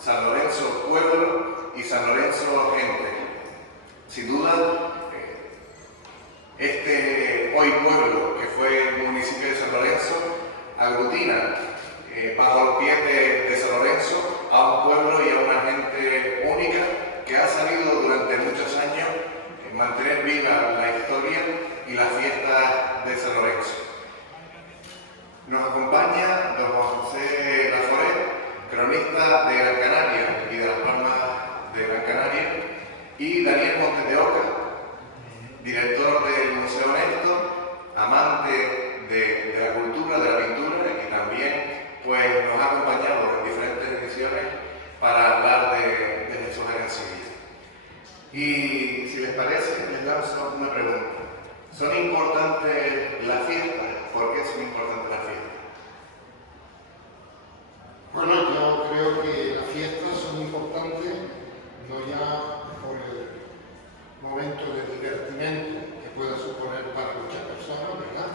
San Lorenzo pueblo y San Lorenzo gente. Sin duda, este hoy pueblo, que fue el municipio de San Lorenzo, aglutina bajo los pies de San Lorenzo a un pueblo y a una gente única que ha sabido durante muchos años mantener viva la historia y la fiesta de San Lorenzo. Nos acompaña don Juan José Laforet, cronista de Gran Canaria y de las Palmas de Gran Canaria, y Daniel Montes de Oca, director del Museo Néstor, amante de la cultura, de la pintura, y también pues, nos ha acompañado en diferentes ediciones para hablar de Jesús Arencibia. Y si les parece, les lanzo una pregunta. ¿Son importantes las fiestas? ¿Por qué son importantes las fiestas? Bueno, yo creo que las fiestas son importantes no ya por el momento de divertimento que pueda suponer para muchas personas, ¿verdad?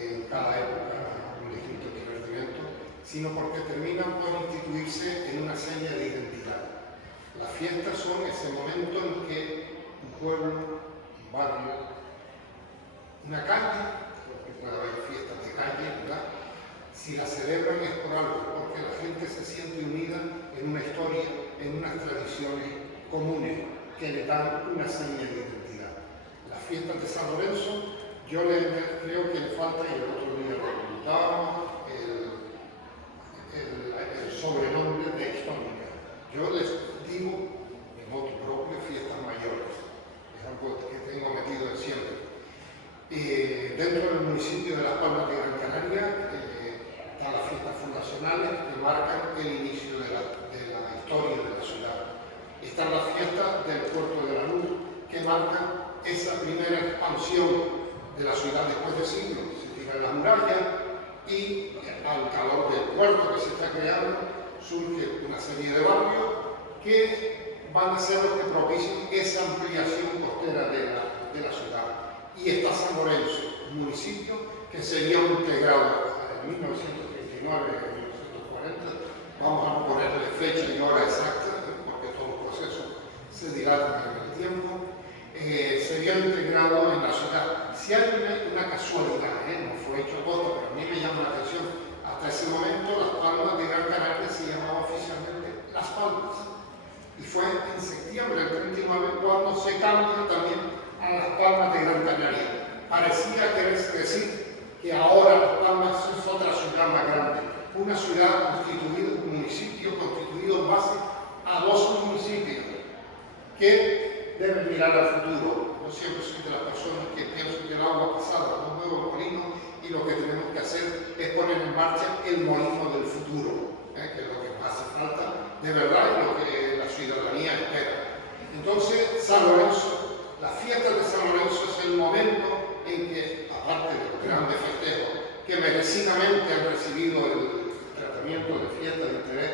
En cada época un distinto divertimento, sino porque terminan por instituirse en una seña de identidad. Las fiestas son ese momento en que un pueblo, un barrio, una calle, porque puede haber fiestas de calle, ¿verdad? Si las celebran es por algo, porque la gente se siente unida en una historia, en unas tradiciones comunes que le dan una seña de identidad. Las fiestas de San Lorenzo, yo creo que le falta, y el otro día lo preguntábamos, el sobrenombre de histórica. Yo les digo, de modo propio, fiestas mayores. Es algo que tengo metido de siempre. Dentro del municipio de Las Palmas de Gran Canaria están las fiestas fundacionales que marcan el inicio de la historia de la ciudad. Están las fiestas del Puerto de la Luz que marcan esa primera expansión de la ciudad después de siglos. Se tiran las murallas y al calor del puerto que se está creando surge una serie de barrios que van a ser los que propicien esa ampliación costera de la ciudad. Y está San Lorenzo, un municipio que sería integrado en 1939, en 1940, vamos a ponerle fecha y hora exacta, porque todos los procesos se dilatan en el tiempo, sería integrado en la ciudad. Si hay una casualidad, no fue hecho aposta, pero a mí me llama la atención, hasta ese momento Las Palmas de Gran Canaria se llamaba oficialmente Las Palmas. Y fue en septiembre del 39 cuando se cambia también a Las Palmas de Gran Canaria. Parecía querer decir que ahora Las Palmas es otra ciudad más grande, una ciudad constituida, un municipio constituido en base a dos municipios que deben mirar al futuro. Yo siempre soy de las personas que pienso que el agua pasada no mueve el molino y lo que tenemos que hacer es poner en marcha el molino del futuro, que es lo que nos hace falta de verdad y lo que la ciudadanía espera. Entonces, San Lorenzo, las fiestas de San Lorenzo es el momento en que, aparte de los grandes festejos que merecidamente han recibido el tratamiento de fiesta de interés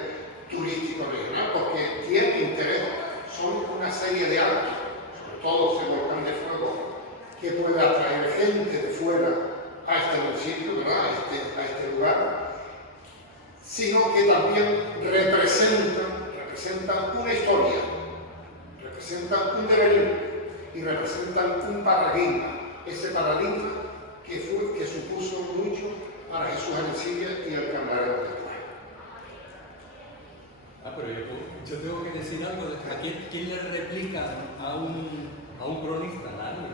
turístico regional, porque tiene interés, son una serie de actos, sobre todo ese volcán de fuego, que puede atraer gente de fuera a este municipio, ¿verdad? a este lugar, sino que también representan una historia, representan un devenir y representan un paradigma, ese paradigma que supuso mucho para Jesús Arencibia y el Candelero después. Pero yo tengo que decir algo. ¿A quién le replica a un cronista? Nadie.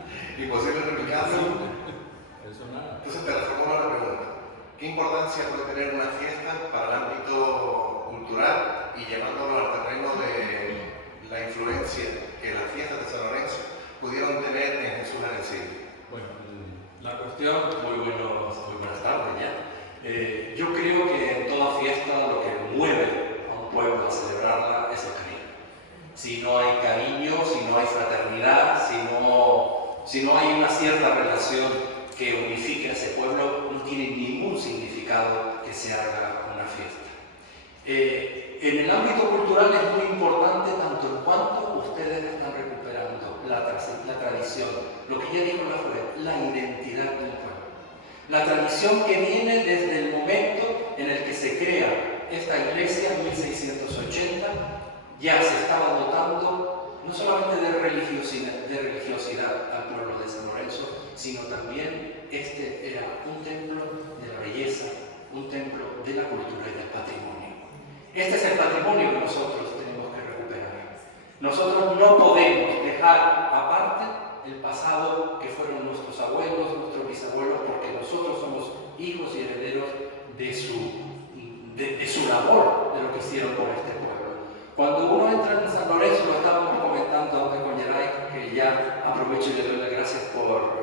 Imposible replicarlo. Eso nada. Entonces te reformulo la pregunta. ¿Qué importancia puede tener una fiesta para el ámbito cultural y llevándolo al terreno de la influencia que las fiestas de San Lorenzo pudieron tener en Jesús Arencibia? Bueno, la cuestión, muy buenas tardes ya. Yo creo que en toda fiesta lo que mueve a un pueblo a celebrarla es el cariño. Si no hay cariño, si no hay fraternidad, si no hay una cierta relación que unifique a ese pueblo, no tiene ningún significado que se haga una fiesta. En el ámbito cultural es muy importante tanto en cuanto ustedes están recuperando la tradición, lo que ya dijo Laforet, la identidad de un pueblo. La tradición que viene desde el momento en el que se crea esta iglesia en 1680 ya se estaba dotando no solamente de religiosidad al pueblo de San Lorenzo, sino también este era un templo de la belleza, un templo de la cultura y del patrimonio. Este es el patrimonio que nosotros tenemos que recuperar. Nosotros no podemos dejar aparte el pasado que fueron nuestros abuelos, nuestros bisabuelos, porque nosotros somos hijos y herederos de su labor, de lo que hicieron por este pueblo. Cuando uno entra en San Lorenzo, lo estábamos comentando antes con Yeray, que ya aprovecho y le doy las gracias por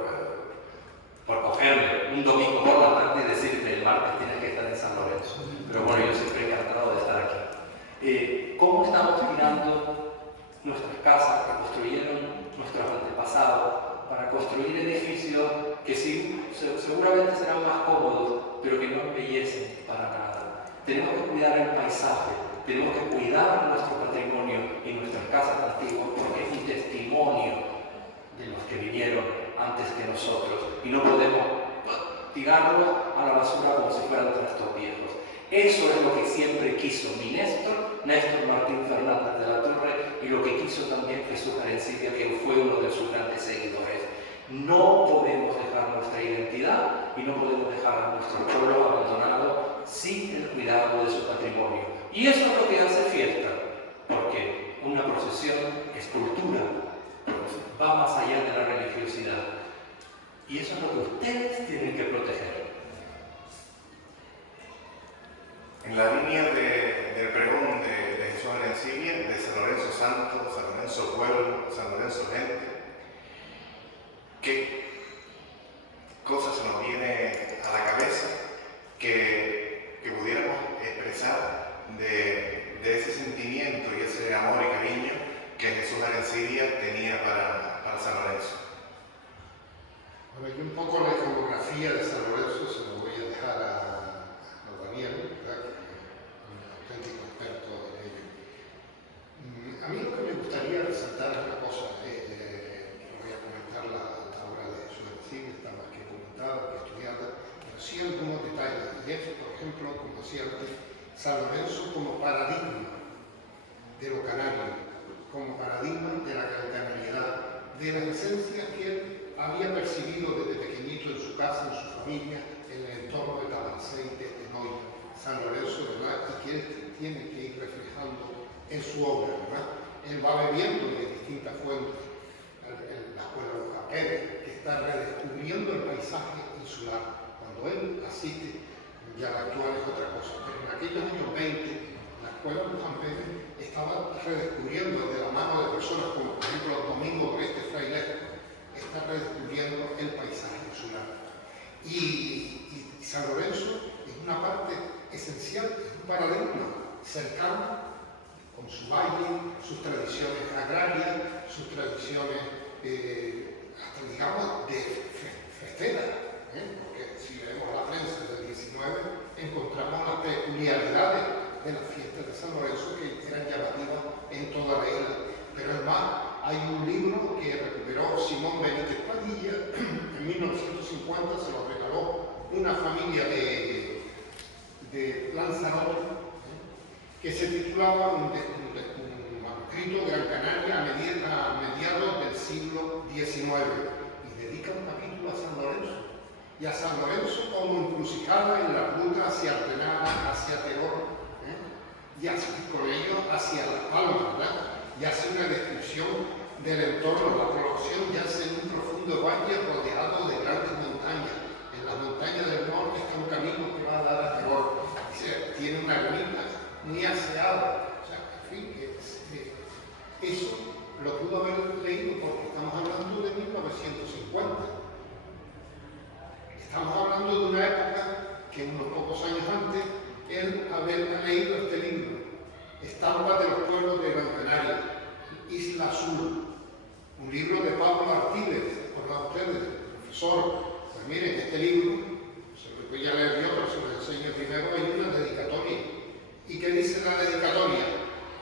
cogerme un domingo por la tarde y decirme el martes tienes que estar en San Lorenzo. Pero bueno, yo siempre he encantado de estar aquí. ¿Cómo estamos mirando nuestras casas que construyeron nuestros antepasados para construir edificios que sí, seguramente serán más cómodos, pero que no embellecen para nada? Tenemos que cuidar el paisaje, tenemos que cuidar nuestro patrimonio y nuestras casas antiguas, porque es un testimonio de los que vinieron antes que nosotros y no podemos tirarlos a la basura como si fueran trastos viejos. Eso es lo que siempre quiso mi Néstor Martín Fernández de la Torre, y lo que quiso también Jesús Arencibia, que fue uno de sus grandes seguidores. No podemos dejar nuestra identidad y no podemos dejar a nuestro pueblo abandonado sin el cuidado de su patrimonio. Y eso es lo que hace fiesta, porque una procesión es cultura, va más allá de la religiosidad. Y eso es lo que ustedes tienen que proteger. En la línea del pregón de Jesús Arencibia, de San Lorenzo Santo, San Lorenzo Pueblo, San Lorenzo Gente, ¿qué cosas se nos viene a la cabeza que pudiéramos expresar de ese sentimiento y ese amor y cariño que Jesús Arencibia tenía para San Lorenzo? Bueno, yo un poco la iconografía de San Lorenzo se lo voy a dejar a Daniel, ¿verdad? Que es un auténtico experto en ello. A mí lo que me gustaría resaltar es una cosa, voy a comentar la obra de Jesús Arencibia, está más que comentada, que estudiada, pero sí algunos detalles. Y es, por ejemplo, como decía antes, San Lorenzo como paradigma de lo canario, como paradigma de la canariedad, de la esencia que él había percibido desde pequeñito en su casa, en su familia, en el entorno de Tamaracén, de Tenoy, San Lorenzo, ¿verdad? Y que él tiene que ir reflejando en su obra, ¿verdad? Él va bebiendo de distintas fuentes, en la escuela de Luján Pérez, que está redescubriendo el paisaje insular. Cuando él asiste, ya la actual es otra cosa, pero en aquellos años 20, la escuela de Luján Pérez estaba redescubriendo de la mano de personas como, por ejemplo, Domingo Oreste Frailejo, está redescubriendo el paisaje insular. Y San Lorenzo es una parte esencial, es un paradigma cercano, con su valle, sus tradiciones agrarias, sus tradiciones, hasta digamos, de festeras, porque si leemos la prensa del 19, encontramos las peculiaridades de las fiestas de San Lorenzo que eran llamativas en toda la isla. Pero además, hay un libro que recuperó Simón Benítez Padilla, en 1950 se lo regaló una familia de Lanzarote, que se titulaba un manuscrito Gran Canaria a mediados del siglo XIX, y dedica un capítulo a San Lorenzo, y a San Lorenzo como encrucijada en la ruta hacia Artenara, hacia Teror, y así con ello hacia Las Palmas, ¿verdad? Y hace una descripción del entorno. La población yace en un profundo valle rodeado de grandes montañas. En las montañas del norte está un camino que va a dar a Teror. Tiene una ermita muy aseada. O sea, en fin, eso lo pudo haber leído porque estamos hablando de 1950. Estamos hablando de una época que unos pocos años antes él había leído este libro, Estampas de los pueblos de Gran Canaria, Isla Azul, un libro de Pablo Martínez, ¿recuerdan ustedes, profesor? Pues miren, este libro, se lo voy a leer yo, pero se lo enseño primero, hay una dedicatoria. ¿Y qué dice la dedicatoria?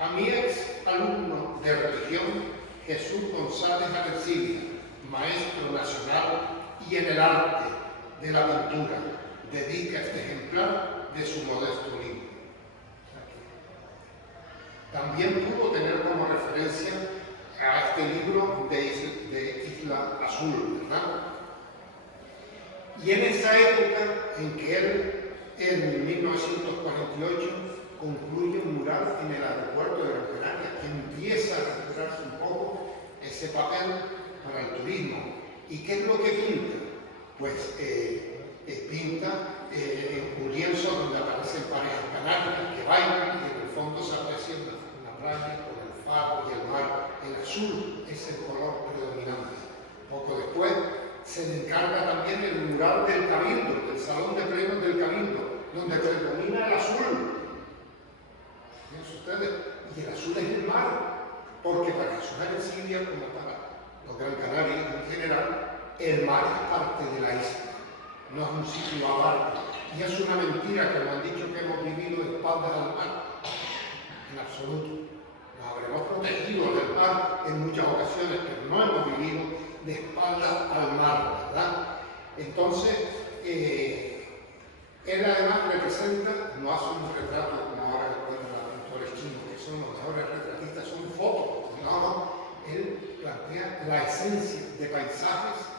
A mi ex alumno de religión, Jesús González Arencibia, maestro nacional y en el arte de la pintura, dedica este ejemplar de su modesto libro. También pudo tener referencia a este libro de Isla Azul, ¿verdad? Y en esa época en que él, en 1948, concluye un mural en el aeropuerto de Gran Canaria, que empieza a recuperarse un poco ese papel para el turismo. ¿Y qué es lo que pinta? Pues pinta un lienzo donde aparecen parejas canarias que bailan y en el fondo se aprecia una playa con el faro y el mar. El azul es el color predominante. Poco después se le encarga también el mural del Cabildo, del Salón de Plenos del Cabildo, donde predomina el azul. Fíjense ustedes, y el azul es el mar, porque para Jesús Arencibia, como para los Gran Canarios en general, el mar es parte de la isla, no es un sitio aparte. Y es una mentira que nos han dicho que hemos vivido de espaldas al mar, en absoluto. Nos habremos protegido del mar en muchas ocasiones, pero no hemos vivido de espaldas al mar, ¿verdad? Entonces, él además representa, no hace un retrato como ahora los pintores chinos, que son los mejores retratistas, son fotos, no, él plantea la esencia de paisajes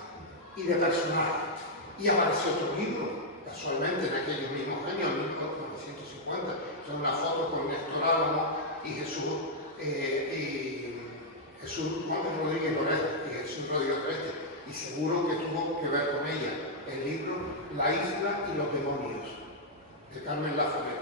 y de personajes. Y aparece otro libro, casualmente en aquellos mismos años, 1950, son una foto con Néstor Álamo y Jesús Juan Rodríguez Oreste y Jesús Rodríguez Oreste, y seguro que tuvo que ver con ella. El libro La isla y los demonios, de Carmen Laforet.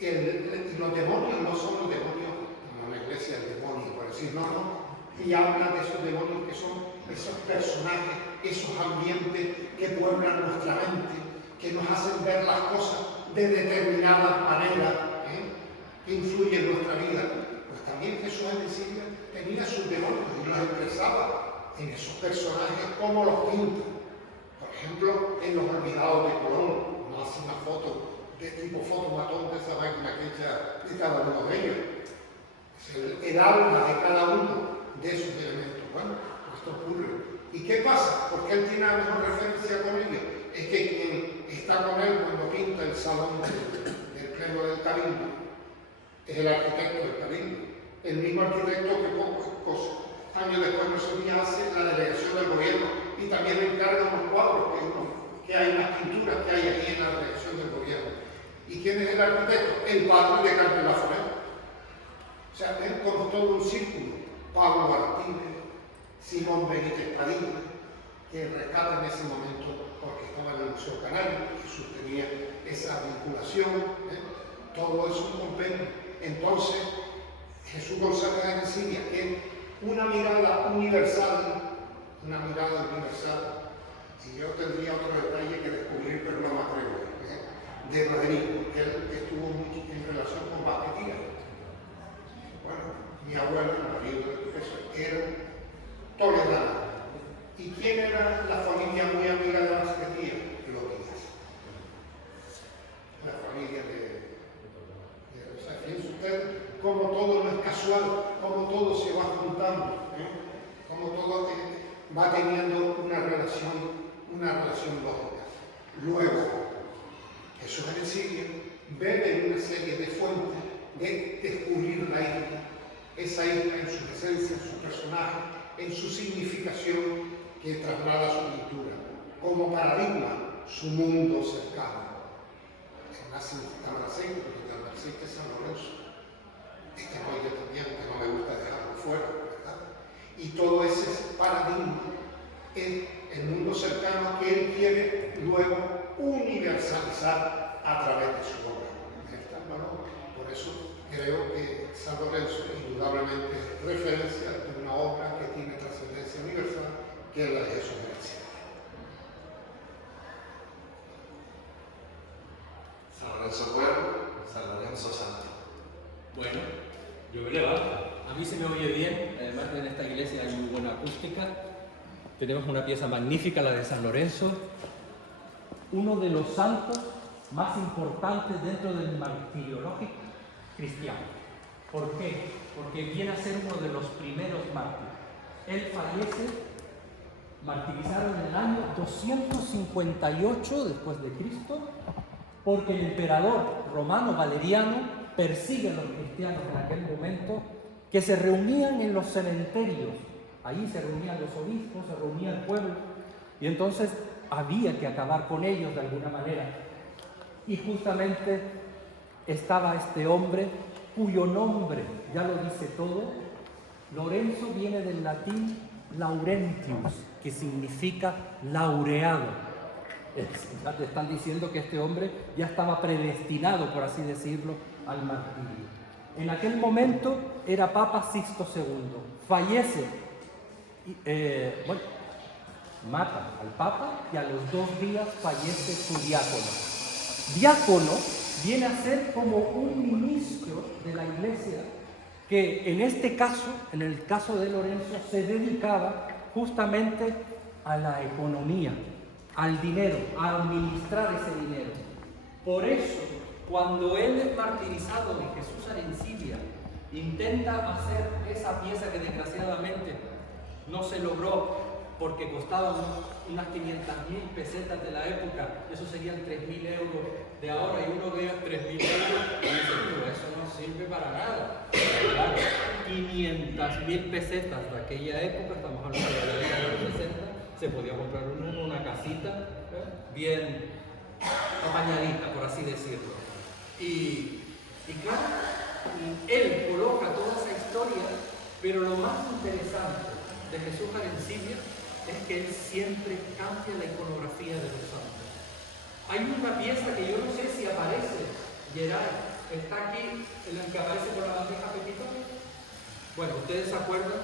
Y los demonios no son los demonios como en la iglesia del demonio, por decir, no. Y habla de esos demonios que son esos personajes, esos ambientes que pueblan nuestra mente, que nos hacen ver las cosas de determinada manera, que influyen en nuestra vida. Pues también Jesús Arencibia tenía sus demonios y los expresaba en esos personajes como los pinta. Por ejemplo, en Los Olvidados de Colón, no hace una foto de tipo fotomatón de esa máquina que echa de cada uno de ellos. Es el alma de cada uno de esos elementos. Bueno, esto ocurre. ¿Y qué pasa? Porque él tiene la mejor referencia con ellos. Es que quien está con él cuando pinta el salón del Pleno del Cabildo es el arquitecto del Cabildo. El mismo arquitecto que pocos años después Nosotros hace la delegación del gobierno y también encarga unos cuadros que hay, unas pinturas que hay ahí en la delegación del gobierno. ¿Y quién es el arquitecto? El padre de Carmen Laforet. O sea, es como todo un círculo. Pablo Martínez, Simón Benítez Padilla, que rescata en ese momento porque estaba en el Museo Canario, Jesús tenía esa vinculación, todo es un compendio. Entonces, Jesús González Arencibia, que es una mirada universal, y yo tendría otro detalle que descubrir, pero no me atrevo, de Madrid, porque él estuvo mucho en relación con Basquetía. Bueno, mi abuelo, el marido de Picasso, era toledano. ¿Y quién era la familia muy amiga de Basquetía? Los Díaz. La familia o sea, fíjense ustedes cómo todo no es casual, cómo todo se va juntando, cómo todo va teniendo una relación lógica. Luego, Jesús Arencibia bebe una serie de fuentes de descubrir la isla, esa isla en su esencia, en su personaje, en su significación que traslada su pintura, como paradigma, su mundo cercano. Nace en Tamaracén, porque Tamaracén es San Lorenzo. Esta joya también, que no me gusta dejarlo fuera, ¿verdad? Y todo ese paradigma es el mundo cercano que él quiere luego universalizar a través de su obra. Por eso creo que San Lorenzo indudablemente es referencia de una obra que tiene trascendencia universal, que es la de Jesús Arencibia. San Lorenzo Pueblo, San Lorenzo Santo. Bueno, yo me levanto. A mí se me oye bien, además en esta iglesia hay muy buena acústica. Tenemos una pieza magnífica, la de San Lorenzo, uno de los santos más importantes dentro del martiriológico cristiano. ¿Por qué? Porque viene a ser uno de los primeros mártires. Él fallece, martirizado en el año 258 después de Cristo, porque el emperador romano Valeriano persigue a los cristianos en aquel momento, que se reunían en los cementerios. Ahí se reunían los obispos, se reunía el pueblo, y entonces había que acabar con ellos de alguna manera. Y justamente estaba este hombre, cuyo nombre ya lo dice todo. Lorenzo viene del latín Laurentius, que significa laureado. Ya te están diciendo que este hombre ya estaba predestinado, por así decirlo, al martirio. En aquel momento era Papa Sixto II. Fallece, mata al Papa y a los 2 días fallece su diácono. Diácono viene a ser como un ministro de la Iglesia que en este caso, en el caso de Lorenzo, se dedicaba justamente a la economía, al dinero, a administrar ese dinero. Por eso, cuando él es martirizado de Jesús Arencibia, intenta hacer esa pieza que desgraciadamente no se logró porque costaba unas 500.000 pesetas de la época, eso serían 3.000 euros de ahora, y uno ve 3.000 euros y dice, eso no sirve para nada. Claro, 500.000 pesetas de aquella época, estamos hablando de la década de los 60, se podía comprar una casita bien apañadita, por así decirlo. Y claro, él coloca toda esa historia, pero lo más interesante de Jesús Arencibia es que él siempre cambia la iconografía de los santos. Hay una pieza que yo no sé si aparece, Geray, está aquí, en la que aparece con la bandeja Pepito. Bueno, ustedes se acuerdan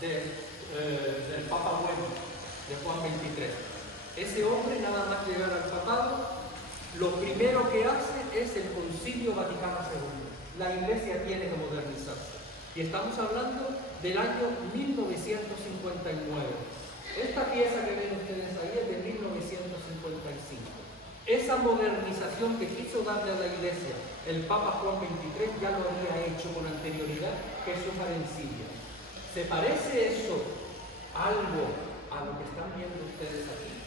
del Papa Bueno, de Juan 23. Ese hombre, nada más llegar al papado, lo primero que hace es el Concilio Vaticano II. La Iglesia tiene que modernizarse. Y estamos hablando del año 1959. Esta pieza que ven ustedes ahí es de 1955. Esa modernización que quiso darle a la Iglesia el Papa Juan XXIII ya lo había hecho con anterioridad Jesús Arencibia. ¿Se parece eso algo a lo que están viendo ustedes aquí?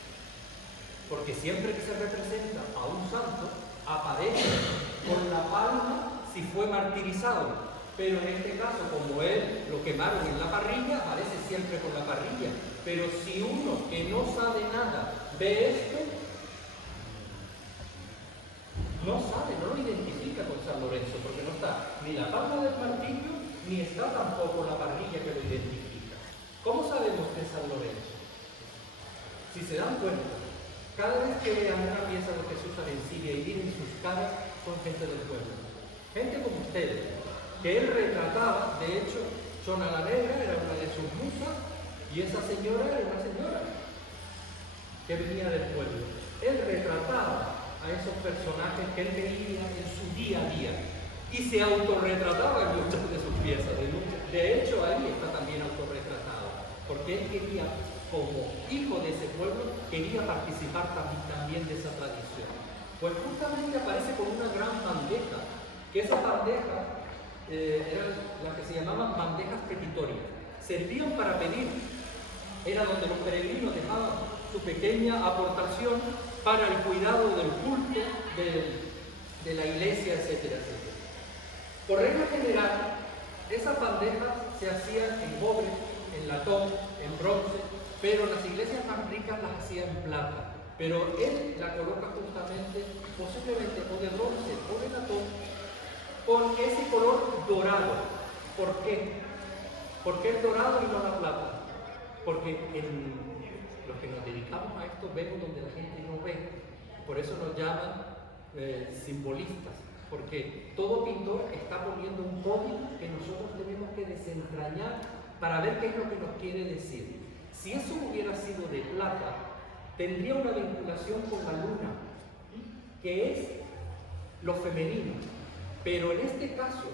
Porque siempre que se representa a un santo, aparece con la palma si fue martirizado. Pero en este caso, como él lo quemaron en la parrilla, aparece siempre con la parrilla. Pero si uno que no sabe nada ve esto, no sabe, no lo identifica con San Lorenzo, porque no está ni la palma del martillo, ni está tampoco la parrilla que lo identifica. ¿Cómo sabemos que es San Lorenzo? Si se dan cuenta, cada vez que vean una pieza de Jesús Arencibia y miren sus caras, son gente del pueblo. Gente como ustedes, que él retrataba. De hecho, Chona la Negra era una de sus musas y esa señora era una señora que venía del pueblo. Él retrataba a esos personajes que él veía en su día a día y se autorretrataba en muchas de sus piezas. De hecho, ahí está también autorretratado, porque él quería, como hijo de ese pueblo, quería participar también de esa tradición. Pues justamente aparece con una gran bandeja, que esa bandeja eran las que se llamaban bandejas petitorias. Servían para pedir. Era donde los peregrinos dejaban su pequeña aportación para el cuidado del culto, de la iglesia, etcétera, etcétera. Por regla general, esas bandejas se hacían en cobre, en latón, en bronce, pero las iglesias más ricas las hacían en plata. Pero él la coloca justamente, posiblemente, o de bronce o de latón, con ese color dorado. ¿Por qué? ¿Por qué el dorado y no la plata? Porque los que nos dedicamos a esto vemos donde la gente no ve. Por eso nos llaman simbolistas, porque todo pintor está poniendo un código que nosotros tenemos que desentrañar para ver qué es lo que nos quiere decir. Si eso hubiera sido de plata, tendría una vinculación con la luna, que es lo femenino. Pero en este caso,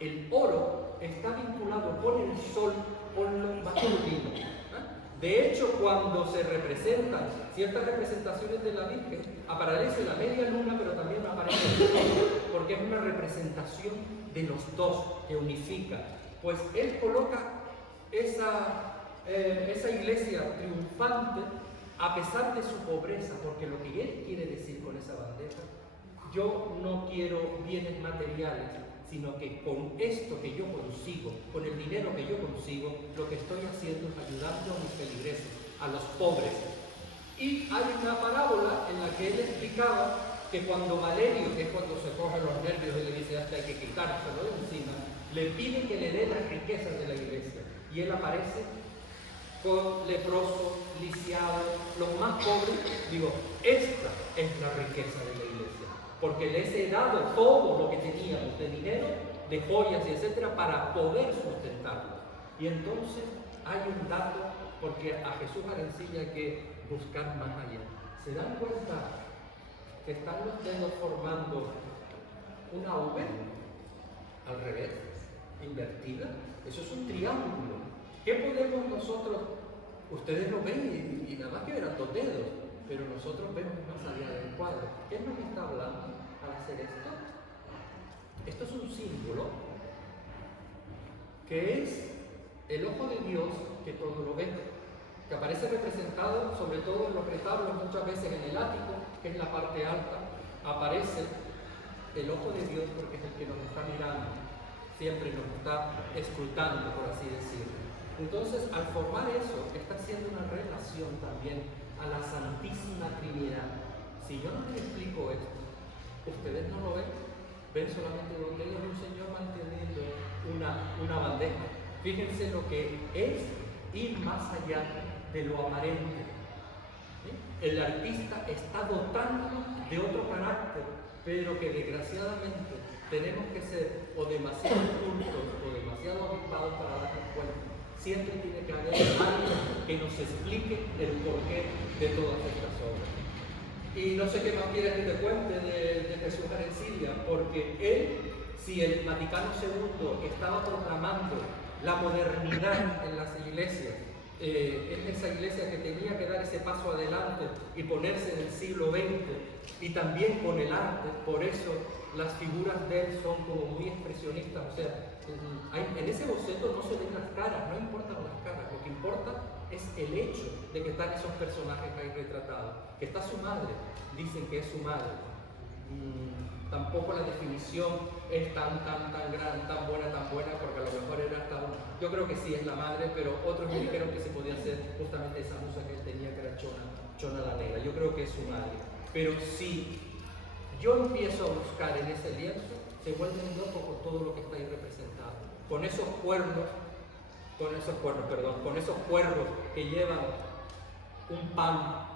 el oro está vinculado con el sol, con lo masculino. De hecho, cuando se representan ciertas representaciones de la Virgen, aparece la media luna, pero también aparece el sol, porque es una representación de los dos que unifica. Pues él coloca esa iglesia triunfante a pesar de su pobreza, porque lo que él quiere decir con esa bandeja: yo no quiero bienes materiales, sino que con esto que yo consigo, con el dinero que yo consigo, lo que estoy haciendo es ayudando a mis feligreses, a los pobres. Y hay una parábola en la que él explicaba que cuando Valerio, que es cuando se coge los nervios y le dice hasta hay que quitárselo de encima, le pide que le dé las riquezas de la iglesia. Y él aparece con leprosos, lisiados, los más pobres. Digo, esta es la riqueza de la iglesia, porque les he dado todo lo que teníamos de dinero, de joyas y etcétera, para poder sustentarlos. Y entonces hay un dato, porque a Jesús Arencilla hay que buscar más allá. ¿Se dan cuenta que están los dedos formando una V al revés, invertida? Eso es un triángulo. ¿Qué podemos nosotros? Ustedes lo ven y nada más que verán dos dedos, pero nosotros vemos más allá del cuadro. ¿Qué nos está hablando al hacer esto? Esto es un símbolo que es el ojo de Dios que todo lo ve, que aparece representado sobre todo en los retablos, muchas veces en el ático, que es la parte alta, aparece el ojo de Dios porque es el que nos está mirando, siempre nos está escrutando, por así decirlo. Entonces, al formar eso, está haciendo una relación también a la Santísima Trinidad. Si yo no les explico esto, ustedes no lo ven, ven solamente donde hay un Señor manteniendo una bandeja. Fíjense lo que es ir más allá de lo aparente. ¿Sí? El artista está dotando de otro carácter, pero que desgraciadamente tenemos que ser o demasiado cultos o demasiado avispados para darnos cuenta. Siempre tiene que haber alguien que nos explique el porqué de todas estas obras. Y no sé qué más quieres que te cuente de Jesús Arencilla, porque él, si el Vaticano II estaba proclamando la modernidad en las iglesias, es esa iglesia que tenía que dar ese paso adelante y ponerse en el siglo XX, y también con el arte. Por eso las figuras de él son como muy expresionistas. O sea, en ese boceto no se ven las caras, no importan las caras, lo que importa es el hecho de que están esos personajes ahí retratados. Que está su madre, dicen que es su madre. Tampoco la definición es tan buena, porque a lo mejor era hasta yo creo que sí es la madre, pero otros me dijeron que se podía hacer justamente esa musa que él tenía, que era Chona la Negra. Yo creo que es su madre. Pero si yo empiezo a buscar en ese lienzo, se vuelven locos con todo lo que está ahí representado. Con esos cuernos que llevan un pan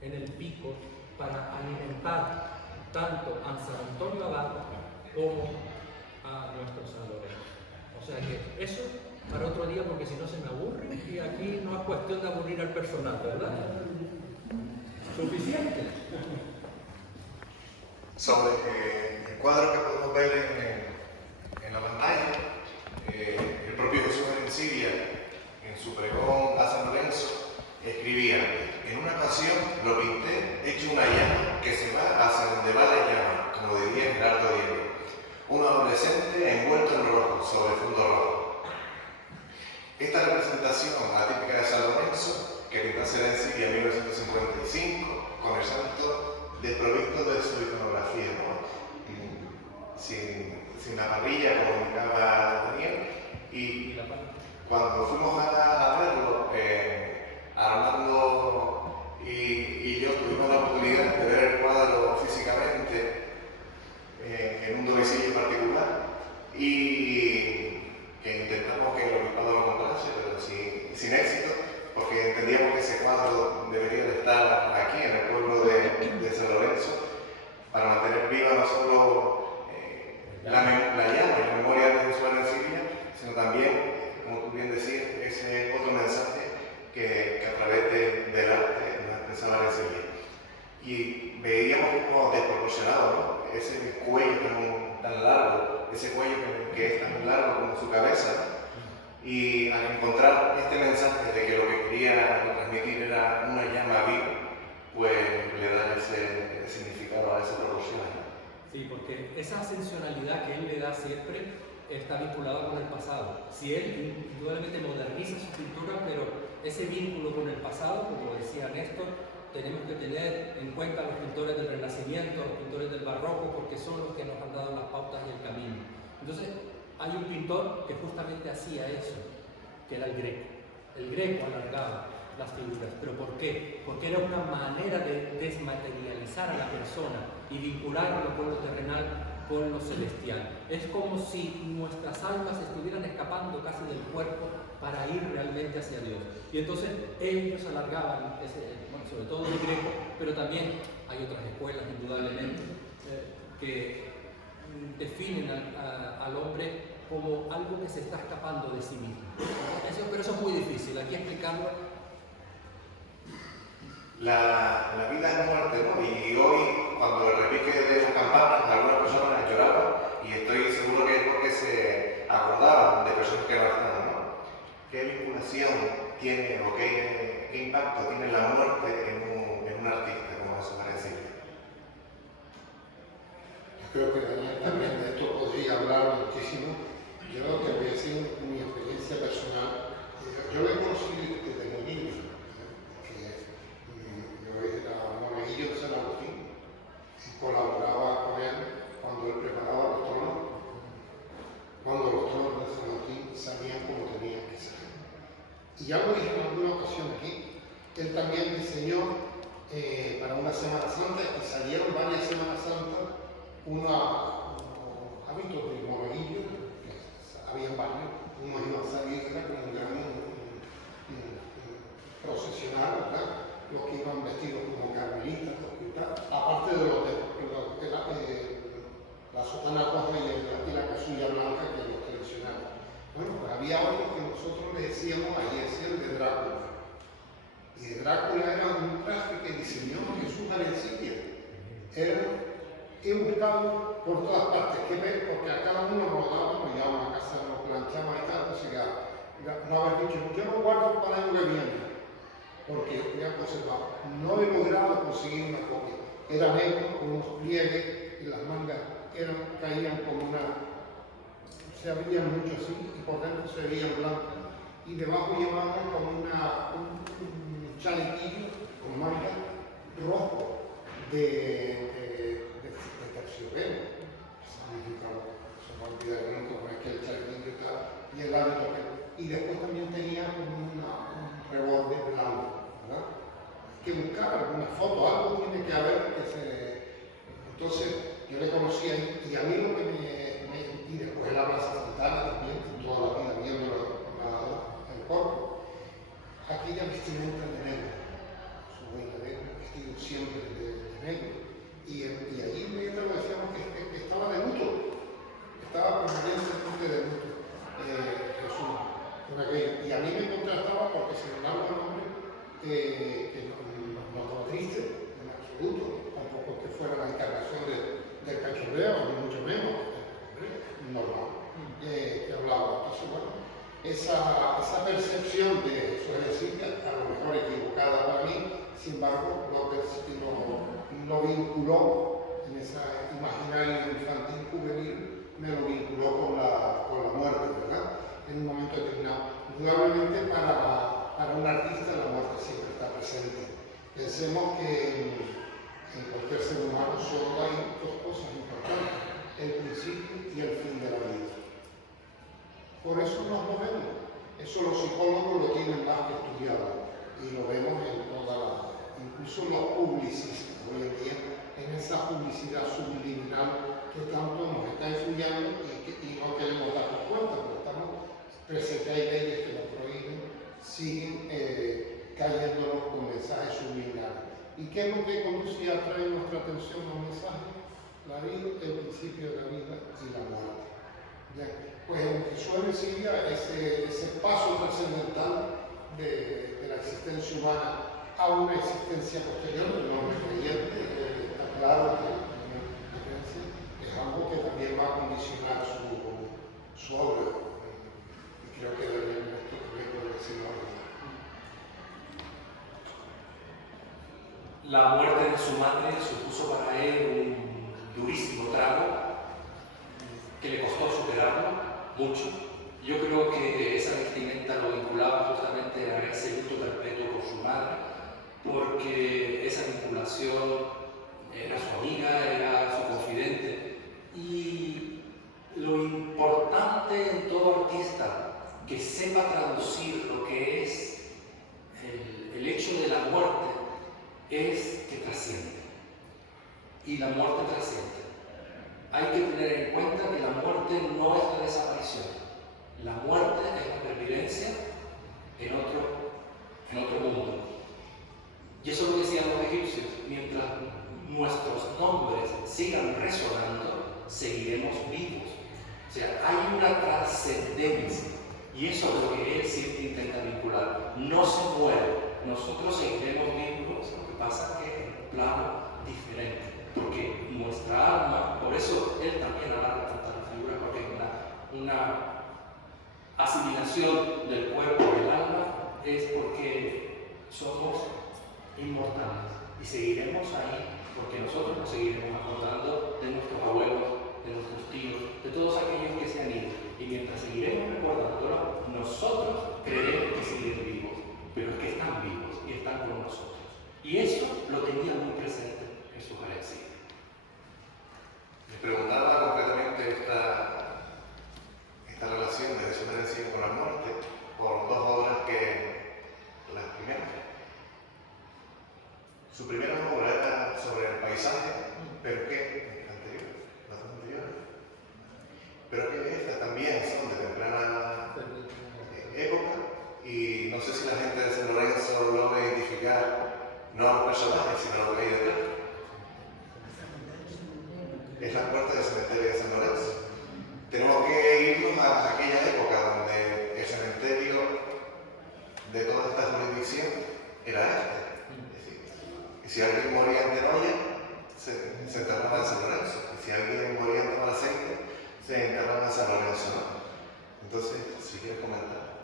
en el pico para alimentar tanto a San Antonio Abad como a nuestro San Lorenzo. O sea que eso para otro día, porque si no se me aburre, y aquí no es cuestión de aburrir al personal, ¿verdad? Suficiente. Sobre el cuadro que podemos ver en la pantalla, el propio Jesús Arencilla, en su pregón a San Lorenzo, escribía: en una ocasión lo pinté hecho una llama que se va hacia donde va la llama, como diría Gerardo Diego, un adolescente envuelto en rojo sobre fondo rojo. Esta representación atípica de San Lorenzo, que pintase Arencilla en 1955, con el santo desprovisto de su iconografía, ¿no? Sin la parrilla, como indicaba Daniel, y cuando fuimos a verlo, Armando y yo tuvimos la oportunidad de ver el cuadro físicamente en un domicilio particular, y que intentamos que el obispado lo comprase, pero sin éxito, porque entendíamos que ese cuadro debería de estar aquí, en el pueblo de San Lorenzo, para mantener viva no solo la llama y la memoria de Jesús Arencilla, sino también, como tú bien decías, ese otro mensaje que a través del arte nos expresaba Arencilla. Y veíamos como desproporcionado, ¿no? Ese cuello tan largo, ese cuello que es tan largo como su cabeza, ¿no? Y al encontrar este mensaje de que lo que quería transmitir era una llama viva, pues le da ese significado a esa proporción. Sí, porque esa ascensionalidad que él le da siempre está vinculada con el pasado. Si él indudablemente moderniza su pintura, pero ese vínculo con el pasado, como decía Néstor, tenemos que tener en cuenta a los pintores del Renacimiento, a los pintores del Barroco, porque son los que nos han dado las pautas y el camino. Hay un pintor que justamente hacía eso, que era el Greco. El Greco alargaba las figuras. ¿Pero por qué? Porque era una manera de desmaterializar a la persona y vincularlo con lo terrenal, con lo celestial. Es como si nuestras almas estuvieran escapando casi del cuerpo para ir realmente hacia Dios. Y entonces ellos alargaban, sobre todo el Greco, pero también hay otras escuelas, indudablemente, que definen al hombre como algo que se está escapando de sí mismo. Pero eso es muy difícil, aquí explicarlo. La vida es muerte, ¿no? Y hoy, cuando el repique de las campanas, algunas personas lloraban, y estoy seguro que es porque se acordaban de personas que no están, ¿no? ¿Qué vinculación tiene o qué impacto tiene la muerte en un artista como eso parece? Yo creo que Daniel también de esto podría hablar muchísimo. Yo te voy a decir mi experiencia personal. Yo le conocí desde muy niño, yo era monaguillo de San Agustín y colaboraba con él cuando él preparaba los tronos, cuando los tronos de San Agustín salían como tenían que salir. Y ya lo dije en alguna ocasión aquí, él también diseñó para una Semana Santa, y salieron varias Semanas Santas, unos hábitos de monaguillo, que habían varios, unos iban a salir con un gran procesional, ¿verdad? Los que iban vestidos como carmelitas, aparte de la sotana roja y la casulla blanca, que es lo tradicional. Bueno, pues había otros que nosotros le decíamos, ahí decían de Drácula. Y de Drácula era un traje que diseñó Jesús Arencilla. He buscado por todas partes, ¿qué ves? Porque a cada uno nos dábamos ya una casa, nos planchamos y tal, entonces no haber dicho, yo lo guardo para el año que viene, porque ya conservado. No he logrado conseguir una copia. Era negro, con unos pliegues, y las mangas caían como se abrían mucho así, y por dentro se veían blancas, y debajo llevaban como un chalequillo con manga rojo de terciopelo. Se me olvida nunca con aquel chalequillo y tal, y el hábito. Y después también tenía como un revólver blanco, ¿verdad? Hay que buscar alguna foto, algo tiene que haber que se... Entonces yo le conocí ahí, y a mí lo que y después en la Plaza Santana también, toda la vida viendo el cuerpo, aquella vestimenta de negro, su buena negro, vestido siempre de negro, y allí inmediatamente lo decíamos que estaba de luto, estaba permanentemente de luto, Jesús, con aquello. Y a mí me contrastaba porque sin embargo el hombre que no estaba triste en absoluto, tampoco que fuera la encarnación del cachondeo, ni mucho menos, normal, que hablaba. Entonces, bueno, esa percepción de Jesús Arencilla, a lo mejor equivocada para mí, sin embargo, lo vinculó en ese imaginario infantil juvenil, me lo vinculó con la muerte, ¿verdad? En un momento determinado. Indudablemente para un artista la muerte siempre está presente. Pensemos que en cualquier ser humano solo hay dos cosas importantes, el principio y el fin de la vida. Por eso nos movemos. Eso los psicólogos lo tienen más que estudiado y lo vemos en incluso los publicistas hoy en día, en esa publicidad subliminal que tanto nos está influyendo y no queremos darnos cuenta, porque estamos presentes, hay leyes que lo prohíben, siguen cayéndonos con mensajes subliminales. ¿Y qué es lo que conduce y atrae nuestra atención a un mensaje? La vida, el principio de la vida y la muerte. Bien, pues en Jesús Arencilla ese paso trascendental de la existencia humana a una existencia posterior del hombre creyente, está claro que es algo que también va a condicionar su obra. Y creo que deberíamos esto también puede decirlo ahora. La muerte de su madre supuso para él un durísimo trago que le costó superarlo mucho. Yo creo que esa vestimenta lo vinculaba justamente a ese luto perpetuo por su madre, porque esa vinculación era su amiga, era su confidente, y lo importante en todo artista que sepa traducir lo que es el hecho de la muerte es que trasciende. Y la muerte trasciende. Hay que tener en cuenta que la muerte no es la desaparición. La muerte es la pervivencia en otro mundo. Y eso lo decían los egipcios. Mientras nuestros nombres sigan resonando, seguiremos vivos. O sea, hay una trascendencia. Y eso es lo que él siempre intenta vincular. No se muere. Nosotros seguiremos vivos. Lo que pasa es que en un plano diferente. Porque nuestra alma, por eso él también alarga tanto la figura, porque es una asimilación del cuerpo y el alma, es porque somos inmortales y seguiremos ahí porque nosotros nos seguiremos acordando de nuestros abuelos, de nuestros tíos, de todos aquellos que se han ido. Y mientras seguiremos recordándolo, nosotros creemos que siguen vivos, pero es que están vivos y están con nosotros. Y eso lo tenía muy presente Jesús Alexis. Me preguntaba concretamente esta relación de Jesús Alexis con la muerte por dos obras que las primeras. Su primera obra era sobre el paisaje, pero que las anteriores, pero que estas también son de temprana época, y no sé si la gente de San Lorenzo logra identificar no a los personajes, sino a lo que hay detrás. Es la puerta del cementerio de San Lorenzo. Tenemos que irnos a aquella época donde el cementerio de toda esta jurisdicción era este. Y si alguien moría en Tenoya, se enterraba en San Lorenzo. Y si alguien moría en Tomaaceite, se enterraba en San Lorenzo, ¿no? Entonces, si quieres comentar.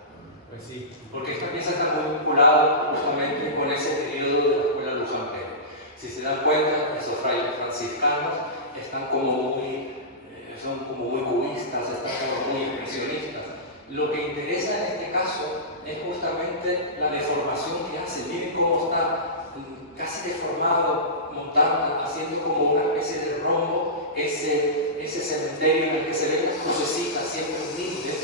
Pues sí. Porque esta pieza está muy vinculada justamente con ese periodo de la escuela luzantera. Si se dan cuenta, esos frailes franciscanos son como muy cubistas, están como muy expresionistas. Lo que interesa en este caso es justamente la deformación que hace. Miren cómo está casi deformado, montando, haciendo como una especie de rombo ese cementerio en el que se ven las crucecitas siempre humildes.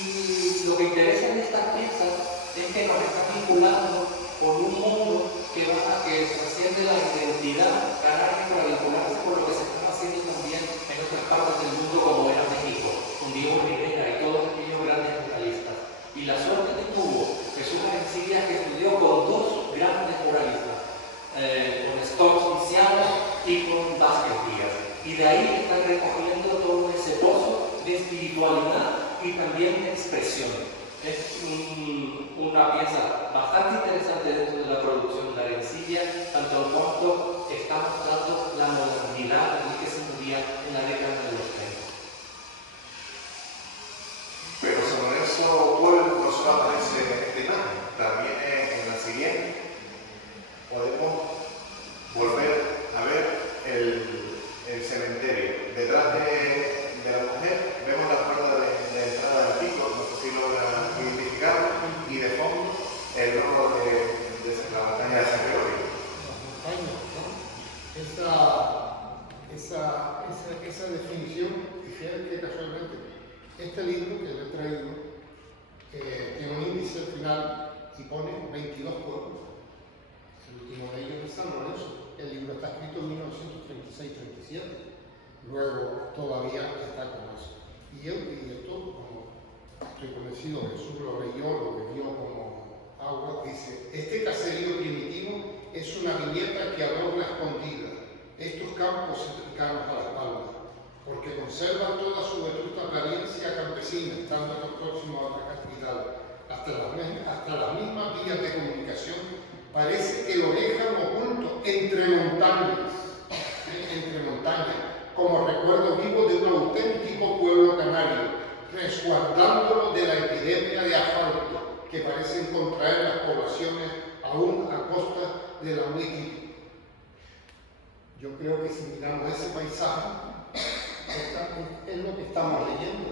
Y lo que interesa en estas piezas es que nos está vinculando con un mundo que trasciende la identidad canaria para vincularse con lo que se está haciendo también en otras partes del mundo, como era México, con Diego Rivera y todos aquellos grandes muralistas. Y la suerte que tuvo Jesús Arencibia, que estudió con dos grandes muralistas, con Stokes Viciano y con Vázquez Díaz. Y de ahí están recogiendo todo ese pozo de espiritualidad y también de expresión. Es una pieza bastante interesante dentro de la producción de Arencibia, tanto en cuanto está mostrando la modernidad en la que se movía en la década de los 30. Pero San Lorenzo Pueblo no solo aparece en esta imagen, también en la siguiente podemos volver a ver el cementerio. Detrás de la mujer vemos la puerta de entrada del pico, no sé si logra identificarlo, y de fondo el logo de la montaña de San Gregorio. Esa definición, y fíjate que casualmente este libro que le he traído tiene un índice al final y pone 22 pueblos. El último de ellos es San Lorenzo. El libro está escrito en 1936-37. Luego todavía está con eso. Y esto, como estoy convencido, Jesús lo leyó, lo bebió como agua, dice: este caserío primitivo es una viñeta que adorna escondida estos campos cercanos a la espalda, porque conservan toda su vetusta apariencia campesina, estando tan próximo a la capital. Hasta las mismas vías de comunicación parece que lo dejan oculto entre montañas, como recuerdo vivo de un auténtico pueblo canario, resguardándolo de la epidemia de asfalto que parecen contraer las poblaciones aún a costa de la muy. Yo creo que si miramos ese paisaje, es lo que estamos leyendo,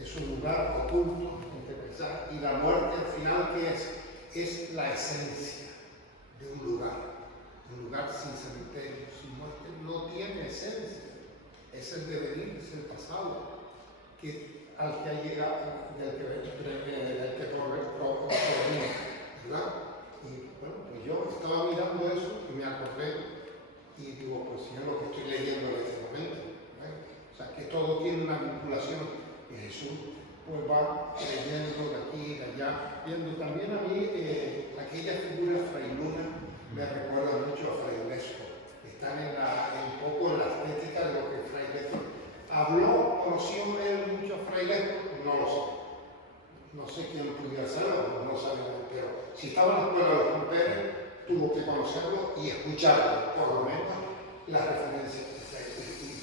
es un lugar oculto entre paisaje, y la muerte al final, ¿qué es? Es la esencia de un lugar sin cementerio, sin muerte, no tiene esencia. es el devenir, es el pasado, al que ha llegado, del que provenimos, ¿verdad? Y bueno, pues yo estaba mirando eso y me acordé y digo, pues si es lo que estoy leyendo en este momento, ¿eh? O sea, que todo tiene una vinculación y Jesús pues va leyendo de aquí, de allá, viendo también a mí aquella figura Fray Luna me recuerda mucho a Fray Lesco. Están un poco en la estética de lo que Fray Lesco habló, conoció él mucho a Fray Lesco, no lo sé. No sé quién pudiera saberlo, no sabemos, pero si estaba en la escuela de Juan Pérez, tuvo que conocerlo y escucharlo, por lo menos las referencias.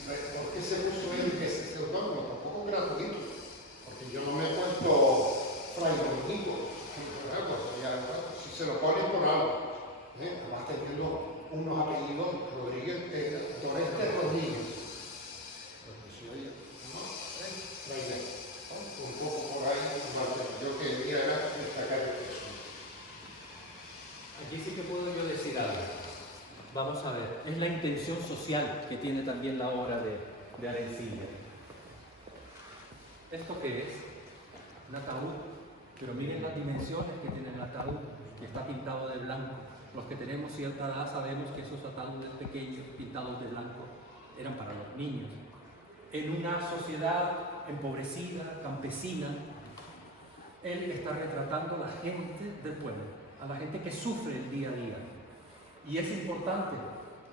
¿Por qué se puso él ese seudónimo? Tampoco gratuito, porque yo no me he puesto Fray Domingo, si se lo ponen por algo, además teniendo unos apellidos Rodríguez, Doreste Rodríguez. Un poco por ahí, yo quería destacar eso. Aquí sí que puedo yo decir algo. Vamos a ver, es la intención social que tiene también la obra de Arencibia. ¿Esto qué es? Un ataúd, pero miren las dimensiones que tiene el ataúd, que está pintado de blanco. Los que tenemos cierta edad sabemos que esos ataúdes pequeños pintados de blanco eran para los niños. En una sociedad empobrecida, campesina, él está retratando a la gente del pueblo, a la gente que sufre el día a día. Y es importante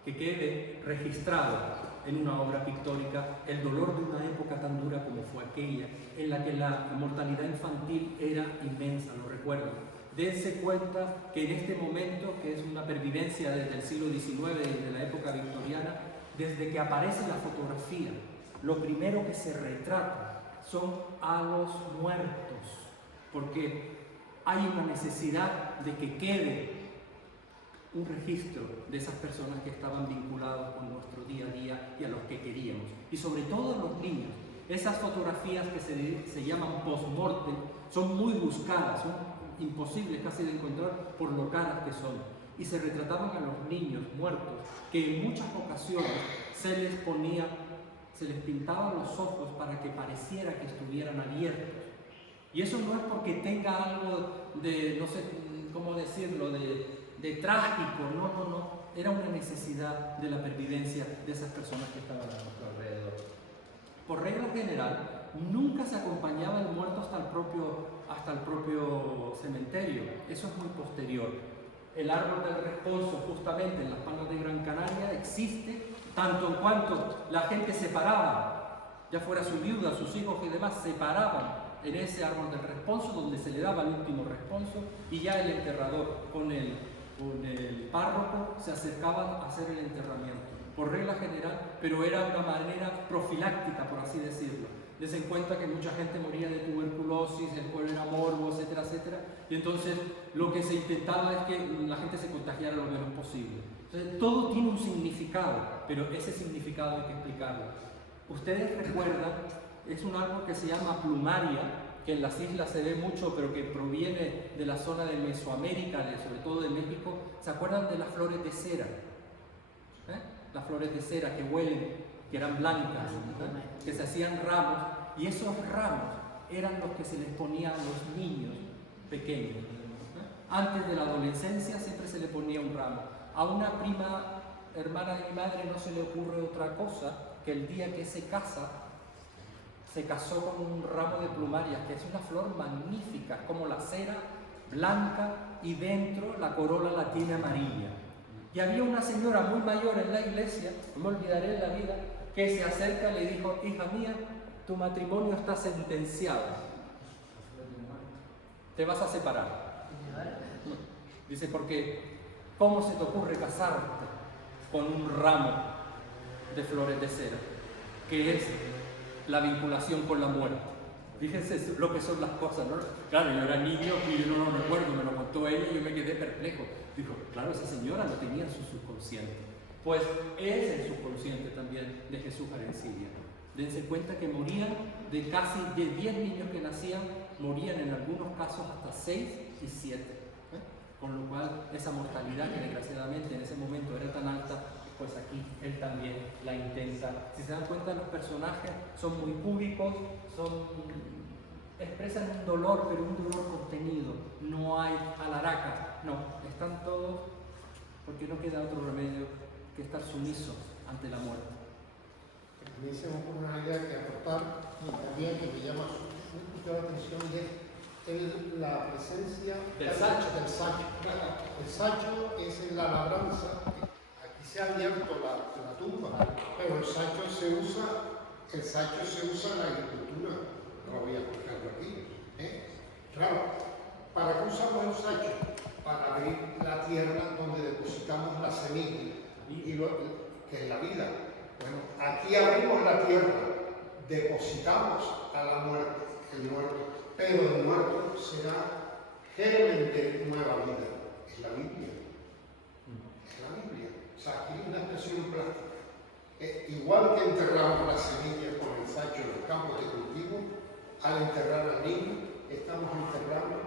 que quede registrado en una obra pictórica el dolor de una época tan dura como fue aquella, en la que la mortalidad infantil era inmensa, lo recuerdo. Dense cuenta que en este momento, que es una pervivencia desde el siglo XIX, desde la época victoriana, desde que aparece la fotografía, lo primero que se retrata son a los muertos, porque hay una necesidad de que quede un registro de esas personas que estaban vinculadas con nuestro día a día y a los que queríamos, y sobre todo a los niños. Esas fotografías que se llaman post-mortem son muy buscadas, son imposibles casi de encontrar por lo caras que son, y se retrataban a los niños muertos, que en muchas ocasiones se les pintaban los ojos para que pareciera que estuvieran abiertos. Y eso no es porque tenga algo de, no sé cómo decirlo, de trágico, no, era una necesidad de la pervivencia de esas personas que estaban a nuestro alrededor. Por regla general, nunca se acompañaba el muerto hasta el propio cementerio, eso es muy posterior. El árbol del responso, justamente en las Palmas de Gran Canaria, existe tanto en cuanto la gente se paraba, ya fuera su viuda, sus hijos y demás, se paraban en ese árbol del responso donde se le daba el último responso, y ya el enterrador con el párroco se acercaban a hacer el enterramiento, por regla general, pero era una manera profiláctica, por así decirlo. Dense en cuenta que mucha gente moría de tuberculosis, el pueblo era morbo, etcétera, etcétera, y entonces lo que se intentaba es que la gente se contagiara lo menos posible. Entonces todo tiene un significado, pero ese significado hay que explicarlo. Ustedes recuerdan, es un árbol que se llama plumaria, que en las islas se ve mucho, pero que proviene de la zona de Mesoamérica, sobre todo de México. ¿Se acuerdan de las flores de cera? Las flores de cera que huelen, que eran blancas, que se hacían ramos, y esos ramos eran los que se les ponían a los niños pequeños. Antes de la adolescencia siempre se le ponía un ramo. A una prima hermana de mi madre no se le ocurre otra cosa que el día que se casa, se casó con un ramo de plumarias, que es una flor magnífica, como la cera, blanca, y dentro la corola la tiene amarilla. Y había una señora muy mayor en la iglesia, no me olvidaré en la vida, que se acerca y le dijo: hija mía, tu matrimonio está sentenciado, te vas a separar. Dice, porque ¿cómo se te ocurre casarte con un ramo de flores de cera? Que es la vinculación con la muerte. Fíjense lo que son las cosas, ¿no? Claro, yo era niño y yo no lo recuerdo, me lo contó ella y yo me quedé perplejo. Dijo, claro, esa señora lo tenía en su subconsciente. Pues es el subconsciente también de Jesús Arencibia. Dense cuenta que morían de casi de 10 niños que nacían, morían en algunos casos hasta 6 y 7. Con lo cual, esa mortalidad que desgraciadamente en ese momento era tan alta, pues aquí él también la intenta. Si se dan cuenta, los personajes son muy cúbicos, expresan un dolor, pero un dolor contenido. No hay alaracas, no, están todos porque no queda otro remedio que estar sumisos ante la muerte. A mí se me ocurre una idea que aportar también que me llama mucho la atención es la presencia Del sacho. del sacho. El sacho es en la labranza. Aquí se ha abierto la tumba, pero el sacho se usa en la agricultura. No lo voy a explicarlo aquí. Claro, ¿para qué usamos el sacho? Para abrir la tierra donde depositamos la semilla, que es la vida. Bueno, aquí abrimos la tierra, depositamos a la muerte, el muerto, pero el muerto será germen de nueva vida. Es la Biblia. Es la Biblia. O sea, aquí hay una expresión plástica. Igual que enterramos las semillas con el sacho en los campos de cultivo, al enterrar al niño, estamos enterrando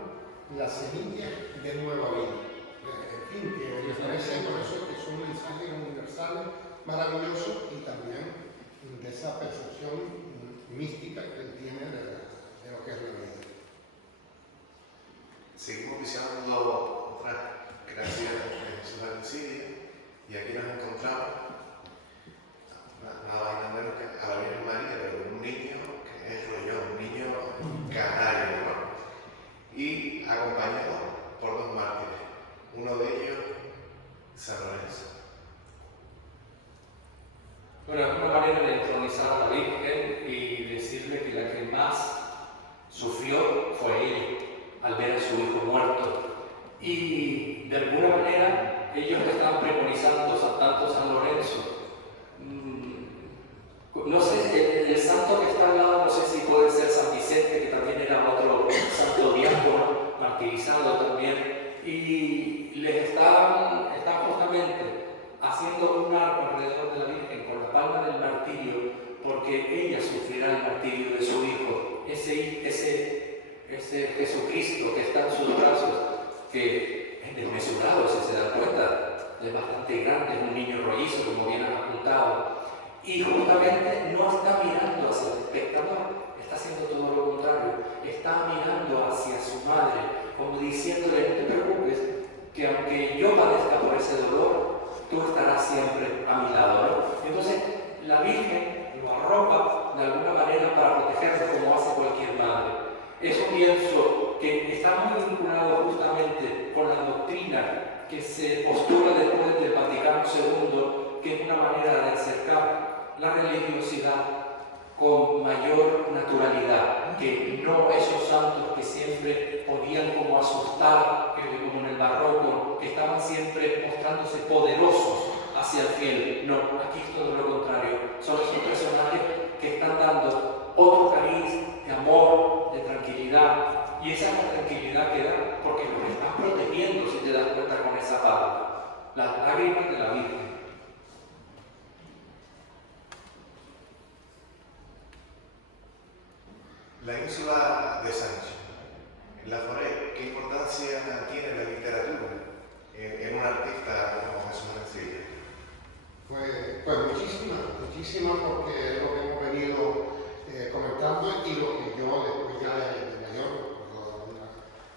la semilla de nueva vida. En fin, que me parece por eso que son mensajes universales maravillosos y también de esa percepción mística que él tiene de lo que es la vida. Seguimos visitando otras creaciones de Jesús de Lucidia y aquí nos encontramos nada más y nada menos que a la Virgen María, pero con un niño que es rollón, un niño canario, ¿no? Y acompañado por dos mártires, uno de ellos, San Lorenzo. Bueno, es una manera de entronizar a la Virgen y decirle que la que más sufrió fue ella al ver a su hijo muerto. Y de alguna manera ellos están preconizando tanto San Lorenzo. No sé, el santo que está al lado, no sé si puede ser San Vicente, que también era otro santo diácono, martirizado también. Y les están justamente haciendo un arco alrededor de la Virgen con la palma del martirio, porque ella sufrirá el martirio de su hijo, ese Jesucristo que está en sus brazos, que es desmesurado, si se dan cuenta, es bastante grande, es un niño rollizo, como bien han apuntado, y justamente no está mirando hacia el espectador, está haciendo todo lo contrario, está mirando hacia su madre, como diciéndole: no te preocupes, que aunque yo padezca por ese dolor, tú estarás siempre a mi lado, ¿no? Entonces, la Virgen lo arropa de alguna manera para protegerse, como hace cualquier madre. Eso pienso que está muy vinculado justamente con la doctrina que se postula después del Vaticano II, que es una manera de acercar la religiosidad con mayor naturalidad, que no esos santos que siempre podían como asustar, como en el barroco, que estaban siempre mostrándose poderosos hacia el fiel. No, aquí es todo lo contrario. Son esos personajes que están dando otro cariz de amor, de tranquilidad, y esa es la tranquilidad que da porque los están protegiendo, si te das cuenta, con esa palabra, las lágrimas de la Virgen. La ínsula de Sancho, en la Forêt, ¿qué importancia tiene la literatura en un artista como Jesús Rencilla? Pues muchísima, porque es lo que hemos venido comentando y lo que yo después ya de mayor,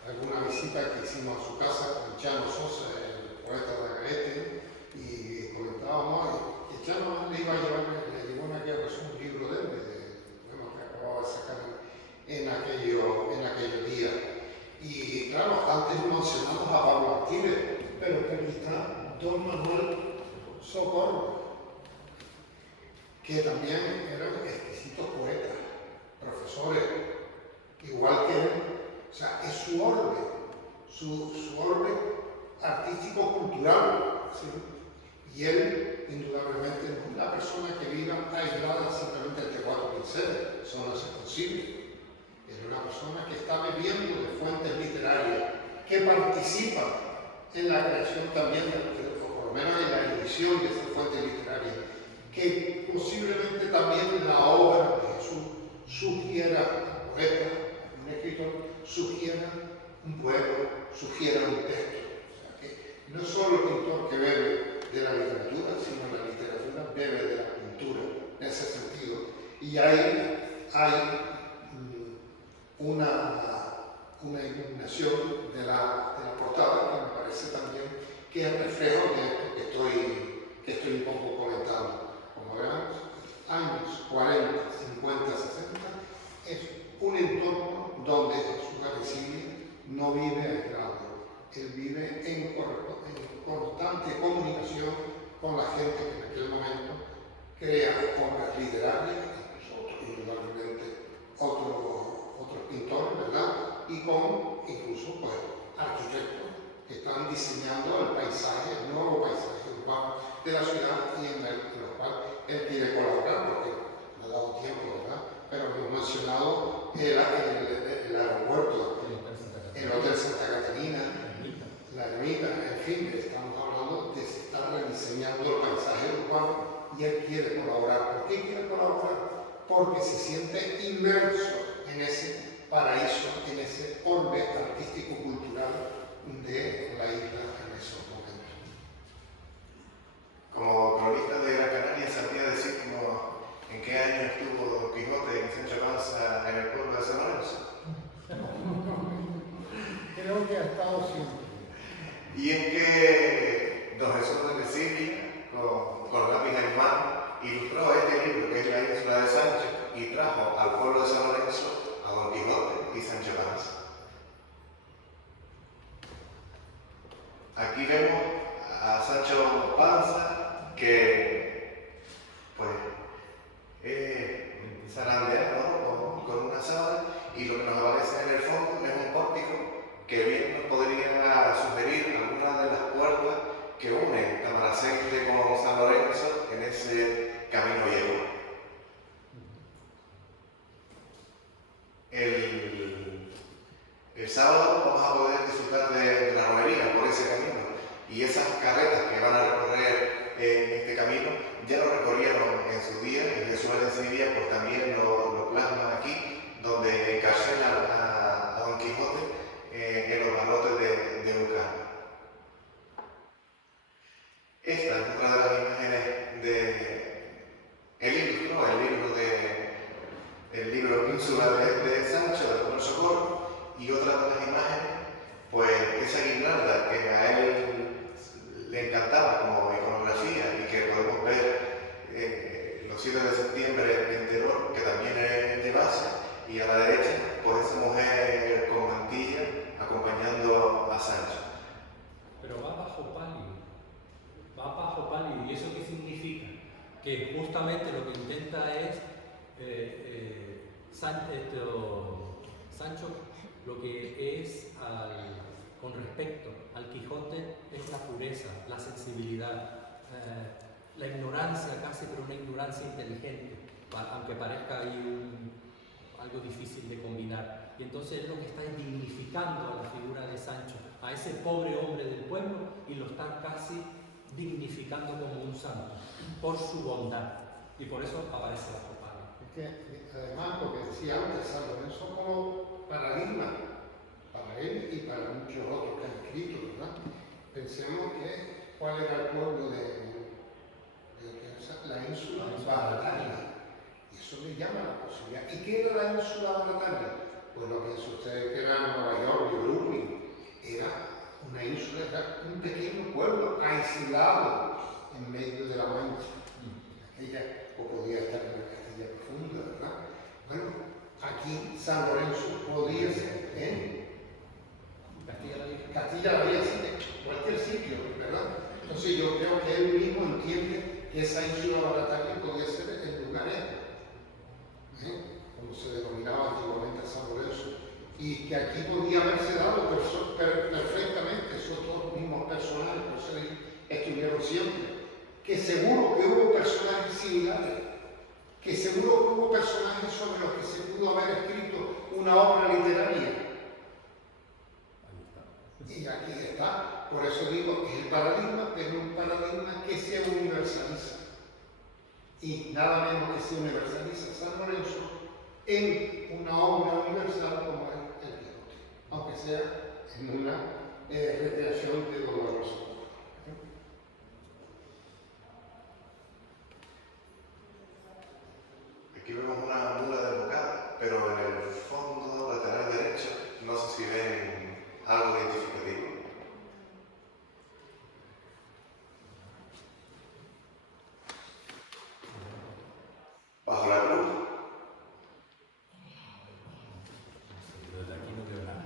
alguna visita que hicimos a su casa con Chano Sosa, el poeta de Agaete, y comentábamos, y Chano le llevó en aquella ocasión un libro de él, que acababa de sacar en aquellos días. Y claro, antes mencionamos a Pablo Martínez, pero aquí está Don Manuel Socorro, que también eran exquisitos poetas, profesores, igual que él. O sea, es su orbe, su orbe artístico-cultural. ¿Sí? Y él, indudablemente, no es una persona que viva aislada simplemente entre cuatro pinceles, eso no es posible. Es una persona que está bebiendo de fuentes literarias, que participa en la creación también, o por lo menos en la edición de esas fuentes literarias, que posiblemente también la obra de Jesús sugiera un poeta, un escritor, sugiera un poema, sugiera un texto. O sea, que no es solo el pintor que bebe de la literatura, sino la Y ahí hay una iluminación de la portada que me parece también que es reflejo de esto que estoy un poco comentando. Como verán, años 40, 50, 60, es un entorno donde Jesús García no vive aislado, él vive en constante comunicación con la gente que en aquel momento crea obras literarias, indudablemente otros pintores, ¿verdad? Y con incluso pues, arquitectos que están diseñando el paisaje, el nuevo paisaje urbano de la ciudad y en lo cual él quiere colaborar porque no ha dado tiempo, ¿verdad? Pero hemos mencionado el aeropuerto, el Hotel Santa Catarina, la ermita, en fin, estamos hablando de se está rediseñando el paisaje urbano y él quiere colaborar. ¿Por qué quiere colaborar? Porque se siente inmerso en ese paraíso, en ese orbe artístico-cultural de la isla en esos momentos. Como cronista de Gran Canaria, ¿sabría decirnos en qué año estuvo Don Quijote y Sancho Panza en el pueblo de San Lorenzo? Creo que ha estado siempre. ¿Y en qué don Jesús de Sicilia, con lápiz en mano, ilustró este libro que es La Ínsula de Sancho y trajo al pueblo de San Lorenzo a Don Quijote y Sancho Panza? Aquí vemos a Sancho Panza que pues es zarandeado, ¿no? con una sábana, y lo que nos aparece en el fondo es un pórtico que bien nos podría sugerir alguna de las puertas que unen Tamaracente con San Lorenzo en ese camino viejo. El sábado vamos a poder disfrutar de la romería por ese camino, y esas carretas que van a recorrer en este camino ya lo recorrieron en su día, y Jesús de Sicilia pues también lo plasma aquí, donde encarcelan a Don Quijote en los barrotes de Lucarno. Esta es otra de las imágenes el libro Ínsula de Sancho, del Buen Socorro, y otra de las imágenes, pues esa guirnalda que a él le encantaba como iconografía y que podemos ver los 7 de septiembre en Teror, que también es de base, y a la derecha, pues esa mujer con mantilla acompañando a Sancho. Pero va bajo pálido, ¿y eso qué significa? Que justamente lo que intenta es Sancho, lo que es con respecto al Quijote es la pureza, la sensibilidad, la ignorancia casi, pero una ignorancia inteligente, aunque parezca ahí algo difícil de combinar. Y entonces es lo que está dignificando a la figura de Sancho, a ese pobre hombre del pueblo, y lo están casi dignificando como un santo, por su bondad. Y por eso aparece la copa. Es que además lo que decía antes San Lorenzo como paradigma para él y para muchos otros que han escrito, ¿verdad? Pensemos que cuál era el pueblo de la ínsula Barataria, y eso le llama la posibilidad. ¿Y qué era la ínsula Barataria? Pues lo piensan ustedes que era Nueva York y Brooklyn, era una ínsula, era un pequeño pueblo aislado en medio de la Mancha. Aquella, o podía estar en la Castilla Profunda, ¿verdad? Bueno, aquí San Lorenzo podía ser en Castilla la Vieja, cualquier sitio, ¿verdad? Entonces yo creo que él mismo entiende que esa ínsula Barataria podía ser el lugar como se denominaba antiguamente a San Lorenzo, y que aquí podía haberse dado perfectamente esos dos mismos personajes, por eso estuvieron siempre, que seguro que hubo personajes similares, que seguro que hubo personajes sobre los que se pudo haber escrito una obra literaria. Y aquí está, por eso digo, es el paradigma, pero un paradigma que se universaliza. Y nada menos que se universaliza San Lorenzo en una obra universal como es el Quijote, aunque sea en una recreación de Doloroso. Aquí vemos algo identificativo. Bajo la cruz. Desde aquí no veo nada.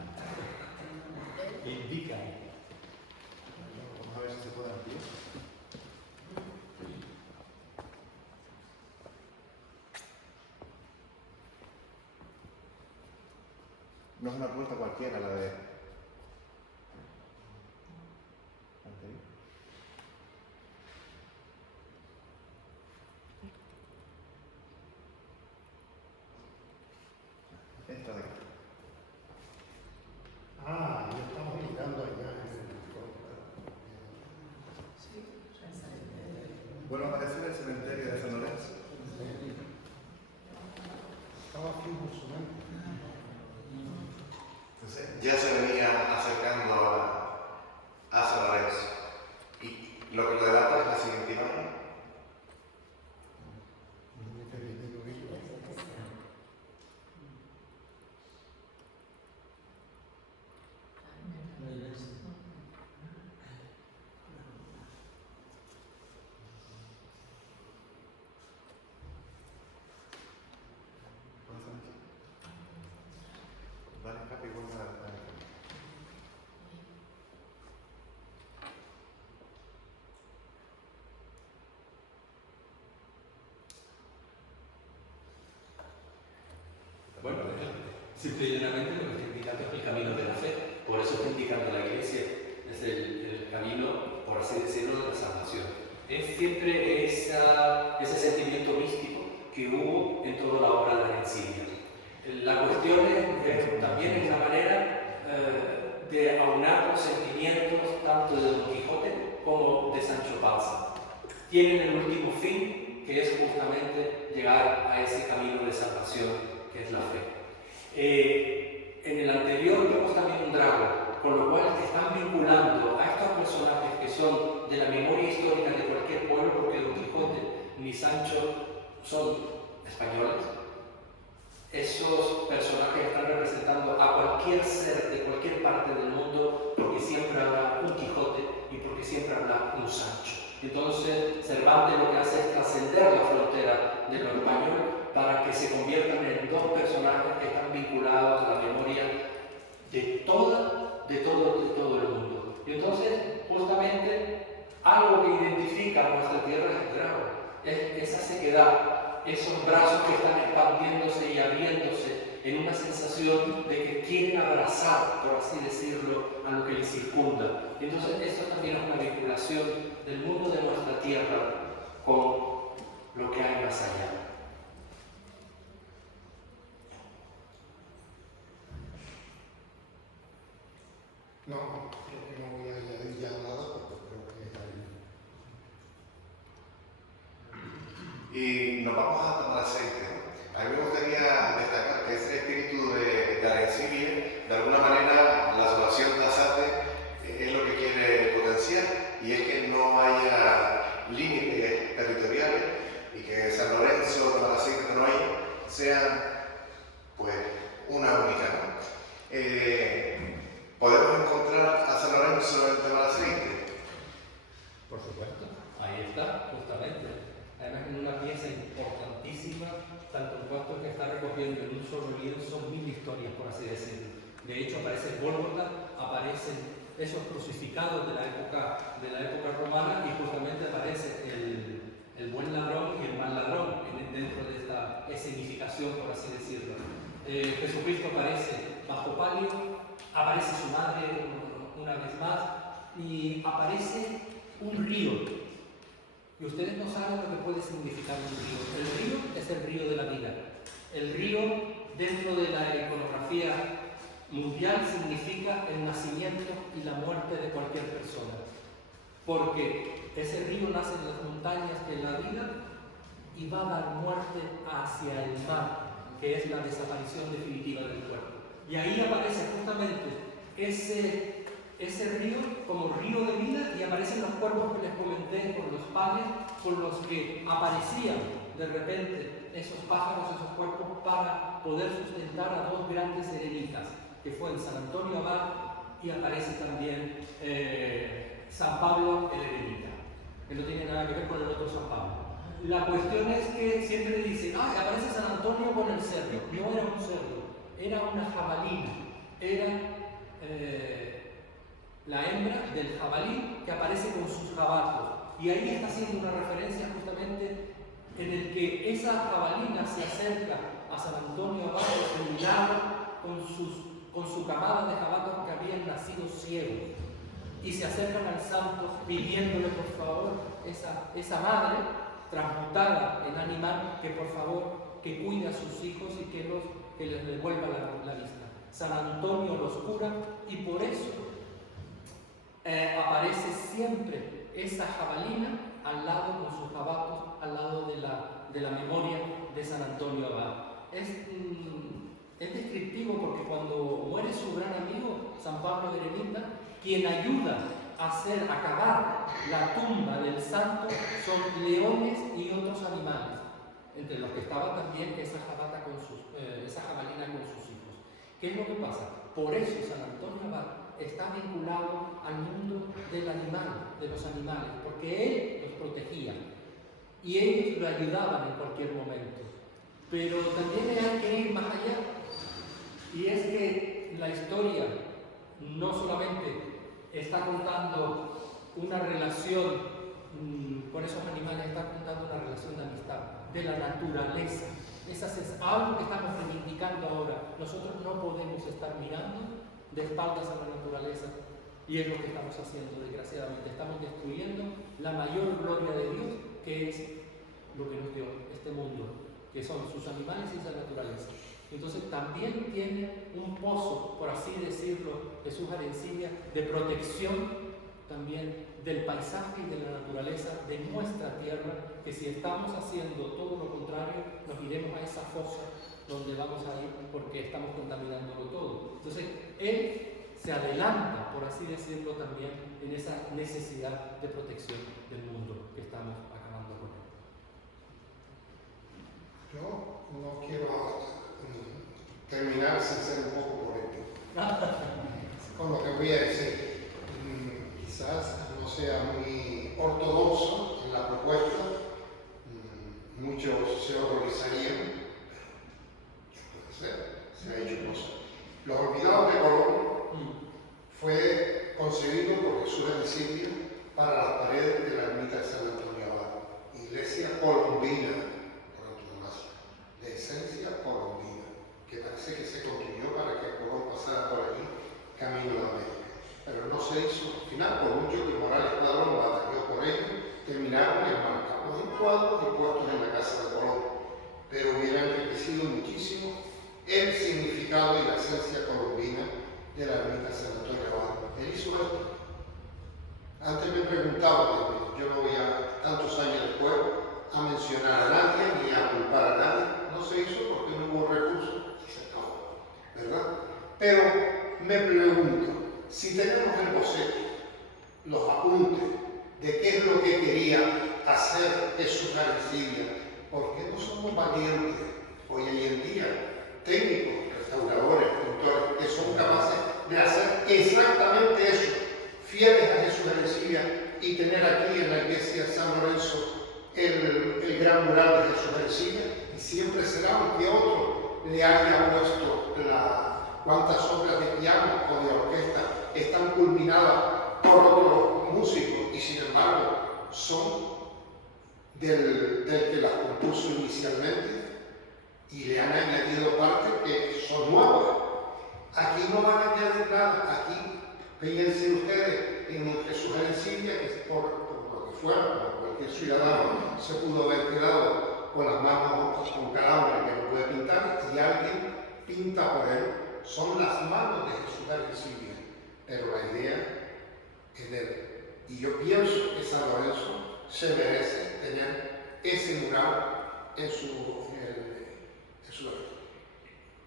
¿Qué indica? Vamos a ver si se puede ampliar. No es una puerta cualquiera la de anterior. Esta de aquí. Ah, ya estamos mirando allá en el Bueno, aparece en el cementerio de San Lorenzo. estaba aquí en Musulmán. Entonces, Ya se venía acercando a San Lorenzo. Y lo que lo delata es la siguiente imagen. van a escapar igual a la Bueno, simple y llanamente lo que está indicando es el camino de la fe. Por eso está indicando la Iglesia. Es el camino, por así decirlo, de la salvación. Es siempre ese sentimiento místico que hubo en toda la obra de la Encíclica. La cuestión es también es la manera de aunar los sentimientos tanto de Don Quijote como de Sancho Panza. Tienen el último fin, que es justamente llegar a ese camino de salvación que es la fe. En el anterior vemos también un dragón, con lo cual están vinculando a estos personajes que son de la memoria histórica de cualquier pueblo, porque Don Quijote ni Sancho son españoles. Esos personajes están representando a cualquier ser de cualquier parte del mundo, porque siempre habrá un Quijote y porque siempre habrá un Sancho. Entonces, Cervantes lo que hace es trascender la frontera de lo español para que se conviertan en dos personajes que están vinculados a la memoria de todo el mundo. Y entonces, justamente, algo que identifica a nuestra tierra es el dragón, es esa sequedad, esos brazos que están expandiéndose y abriéndose en una sensación de que quieren abrazar, por así decirlo, a lo que les circunda. Y entonces, esto también es una vinculación del mundo de nuestra tierra con lo que hay más allá. No, creo que no voy a añadir ya nada porque creo que hay. Y nos vamos a tomar aceite. A mí me gustaría destacar que ese espíritu de la encíclica, de alguna manera, la asociación Tassate es lo que quiere potenciar, y es que no haya límites territoriales y que San Lorenzo, tomar aceite de Noailles sean pues una única, ¿no? ¿Podemos encontrar a San Lorenzo en tomar aceite? Por supuesto, ahí está, justamente. Además, en una pieza importantísima, tanto en cuanto que está recogiendo en un solo lienzo 1000 historias, por así decirlo. De hecho, aparece el Gólgota, aparecen esos crucificados de la época romana, y justamente aparece el buen ladrón y el mal ladrón dentro de esta escenificación, por así decirlo. Jesucristo aparece bajo palio, aparece su madre una vez más, y aparece un río. Y ustedes no saben lo que puede significar un río. El río es el río de la vida. El río, dentro de la iconografía mundial, significa el nacimiento y la muerte de cualquier persona. Porque ese río nace en las montañas, que es la vida, y va a dar muerte hacia el mar, que es la desaparición definitiva del cuerpo. Y ahí aparece justamente ese río como río de vida, y aparecen los cuerpos que les comenté, con los panes con los que aparecían de repente esos pájaros, esos cuerpos, para poder sustentar a dos grandes eremitas, que fueron San Antonio Abad y aparece también San Pablo el Eremita, que no tiene nada que ver con el otro San Pablo. La cuestión es que siempre dicen, aparece San Antonio con el cerdo. No era un cerdo, era una jabalina, era la hembra del jabalí que aparece con sus jabatos. Y ahí está haciendo una referencia justamente en el que esa jabalina se acerca a San Antonio Abad de milagro con su camada de jabatos que habían nacido ciegos. Y se acercan al santo pidiéndole por favor, esa madre transmutada en animal, que por favor que cuide a sus hijos y que les devuelva la vista. San Antonio los cura y por eso aparece siempre esa jabalina al lado con sus jabatos, al lado de la memoria de San Antonio Abad. Es descriptivo porque cuando muere su gran amigo, San Pablo de Eremita, quien ayuda a acabar la tumba del santo son leones y otros animales, entre los que estaba también esa jabalina con sus hijos. ¿Qué es lo que pasa? Por eso San Antonio Abad está vinculado al mundo del animal, de los animales, porque él los protegía y ellos lo ayudaban en cualquier momento. Pero también hay que ir más allá, y es que la historia no solamente está contando una relación con esos animales, está contando una relación de amistad, de la naturaleza. Eso es algo que estamos reivindicando ahora. Nosotros no podemos estar mirando de espaldas a la naturaleza, y es lo que estamos haciendo, desgraciadamente. Estamos destruyendo la mayor gloria de Dios, que es lo que nos dio este mundo, que son sus animales y esa naturaleza. Entonces también tiene un pozo, por así decirlo, Jesús Arencibia, de protección también del paisaje y de la naturaleza de nuestra tierra, que si estamos haciendo todo lo contrario, nos iremos a esa fosa donde vamos a ir porque estamos contaminándolo todo. Entonces, él se adelanta, por así decirlo, también en esa necesidad de protección del mundo que estamos acabando con él. Yo no quiero terminar sin ser un poco polémico con lo que voy a decir. Quizás no sea muy ortodoxo en la propuesta, muchos se horrorizarían, pero ¿qué puede ser? Se ha hecho cosa. Los Olvidados de Colón fue concebido por Jesús Arencibia para las paredes de la ermita de San Antonio Abad, iglesia colombina por antonomasia, de esencia colombina, que parece que se construyó para que Colón pasara por allí camino a América. Pero no se hizo. Al final, por mucho que Morales Padrón batalló por ello, terminaron enmarcados en cuadros y puestos en la casa de Colón. Pero hubiera enriquecido muchísimo el significado y la esencia colombina de la ermita de San Antonio Abad. Él hizo esto. Antes me preguntaba, yo no voy a, tantos años después, a mencionar a nadie ni a culpar a nadie. No se hizo porque no hubo recursos y se acabó, ¿verdad? Pero me pregunto, si tenemos el boceto, los apuntes de qué es lo que quería hacer Jesús Arencibia, ¿por qué no somos valientes hoy en día, técnicos, restauradores, pintores, que son capaces de hacer exactamente eso, fieles a Jesús Arencibia, y tener aquí en la iglesia San Lorenzo el gran mural de Jesús Arencibia? Y siempre será, aunque otro le haya puesto cuántas obras de piano o de orquesta están culminadas por otros músicos y sin embargo son del que las compuso inicialmente, y le han añadido partes que son nuevas. Aquí no van a añadir nada. Aquí piensen ustedes en Jesús Arencibia, que por lo que fuera, por cualquier ciudadano se pudo haber quedado con las manos con calambre que no puede pintar, y alguien pinta por él. Son las manos de Jesús Arencibia, pero la idea es de él. Y yo pienso que San Lorenzo se merece tener ese mural en su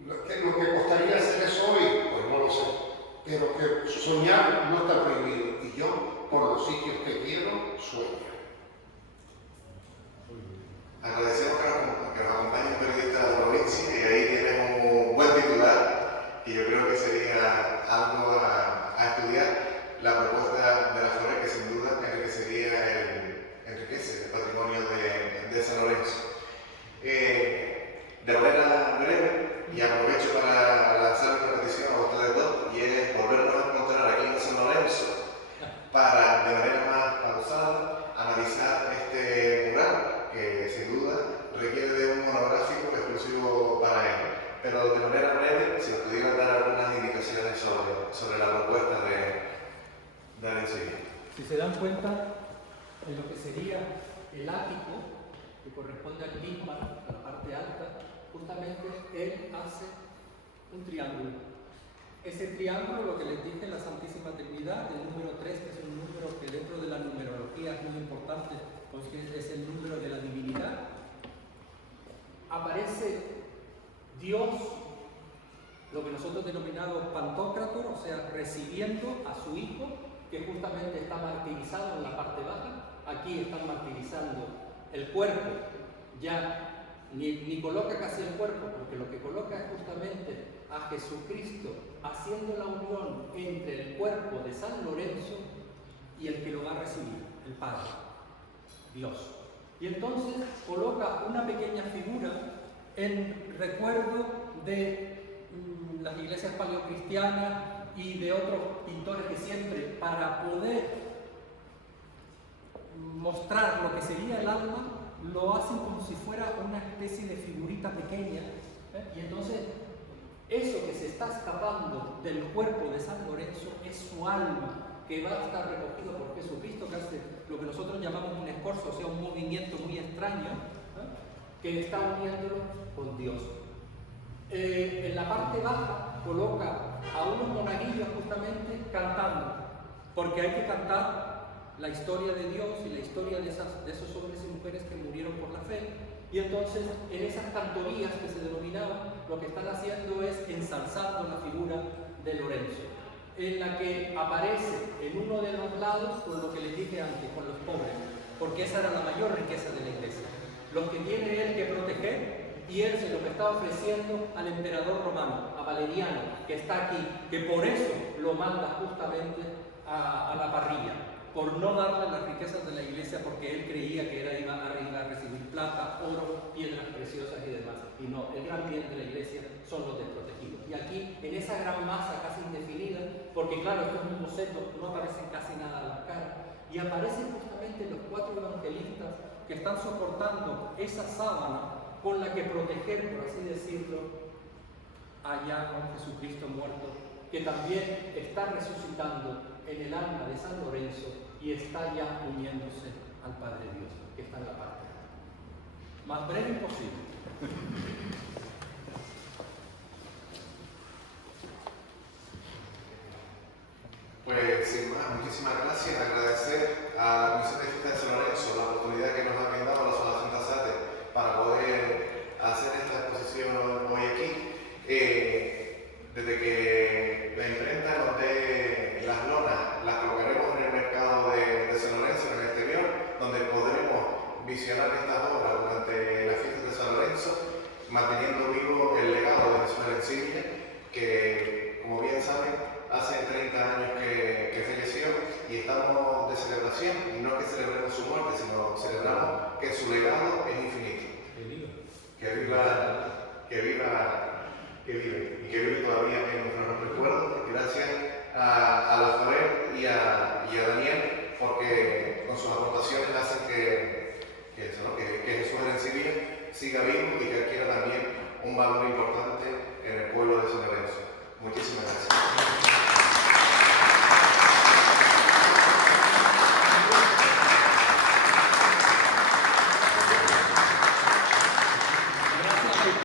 lo que costaría hacer eso hoy, pues no lo sé, pero que soñar no está prohibido, y yo, por los sitios que quiero, sueño. Agradecemos que nos acompañe un periodista de la provincia, y ahí tenemos un buen titular, y yo creo que sería algo a sobre la propuesta de Arencibia. Si se dan cuenta, en lo que sería el ático, que corresponde al tímpano, a la parte alta, justamente él hace un triángulo. Ese triángulo, lo que les dije en la Santísima Trinidad, el número 3, que es un número que dentro de la numerología es muy importante, pues que es el número de la divinidad, aparece Dios, lo que nosotros denominamos Pantocrator, o sea, recibiendo a su hijo, que justamente está martirizado en la parte baja. Aquí están martirizando el cuerpo, ya ni coloca casi el cuerpo, porque lo que coloca es justamente a Jesucristo haciendo la unión entre el cuerpo de San Lorenzo y el que lo va a recibir, el Padre, Dios. Y entonces coloca una pequeña figura en recuerdo de las iglesias paleocristianas y de otros pintores que siempre, para poder mostrar lo que sería el alma, lo hacen como si fuera una especie de figurita pequeña, y entonces eso que se está escapando del cuerpo de San Lorenzo es su alma, que va a estar recogido por Jesucristo, que hace lo que nosotros llamamos un escorzo, o sea, un movimiento muy extraño, que está uniéndolo con Dios. En la parte baja coloca a unos monaguillos justamente cantando, porque hay que cantar la historia de Dios y la historia de esos hombres y mujeres que murieron por la fe. Y entonces en esas cantorías que se denominaban, lo que están haciendo es ensalzando la figura de Lorenzo, en la que aparece en uno de los lados con lo que les dije antes, con los pobres, porque esa era la mayor riqueza de la iglesia, los que tiene él que proteger, y él se lo que está ofreciendo al emperador romano, a Valeriano, que está aquí, que por eso lo manda justamente a la parrilla, por no darle las riquezas de la iglesia, porque él creía que iba a recibir plata, oro, piedras preciosas y demás. Y no, el gran bien de la iglesia son los desprotegidos. Y aquí, en esa gran masa casi indefinida, porque claro, estos mismos setos no aparecen casi nada a la cara, y aparecen justamente los 4 evangelistas que están soportando esa sábana con la que proteger, por así decirlo, allá a un Jesucristo muerto, que también está resucitando en el alma de San Lorenzo y está ya uniéndose al Padre Dios, que está en la parte más breve imposible. Pues sin más, muchísimas gracias. Agradecer a la Comisión de Fiesta de San Lorenzo la oportunidad que nos ha brindado la Sola Santa Sate para poder hacer esta exposición hoy aquí. Desde que la imprenta nos dé las lonas, las colocaremos en el mercado de San Lorenzo, en el exterior, donde podremos visionar estas obras durante las fiestas de San Lorenzo, manteniendo vivo el legado de Jesús Arencibia, que, como bien saben, hace 30 años que falleció, y estamos de celebración, y no es que celebremos su muerte, sino celebramos que su legado es infinito. Que vive y que vive todavía en nuestros recuerdos. Gracias a Alfaret y a Daniel, porque con sus aportaciones hacen que Jesús Arencibia siga vivo y que adquiera también un valor importante en el pueblo de San Lorenzo. Muchísimas gracias.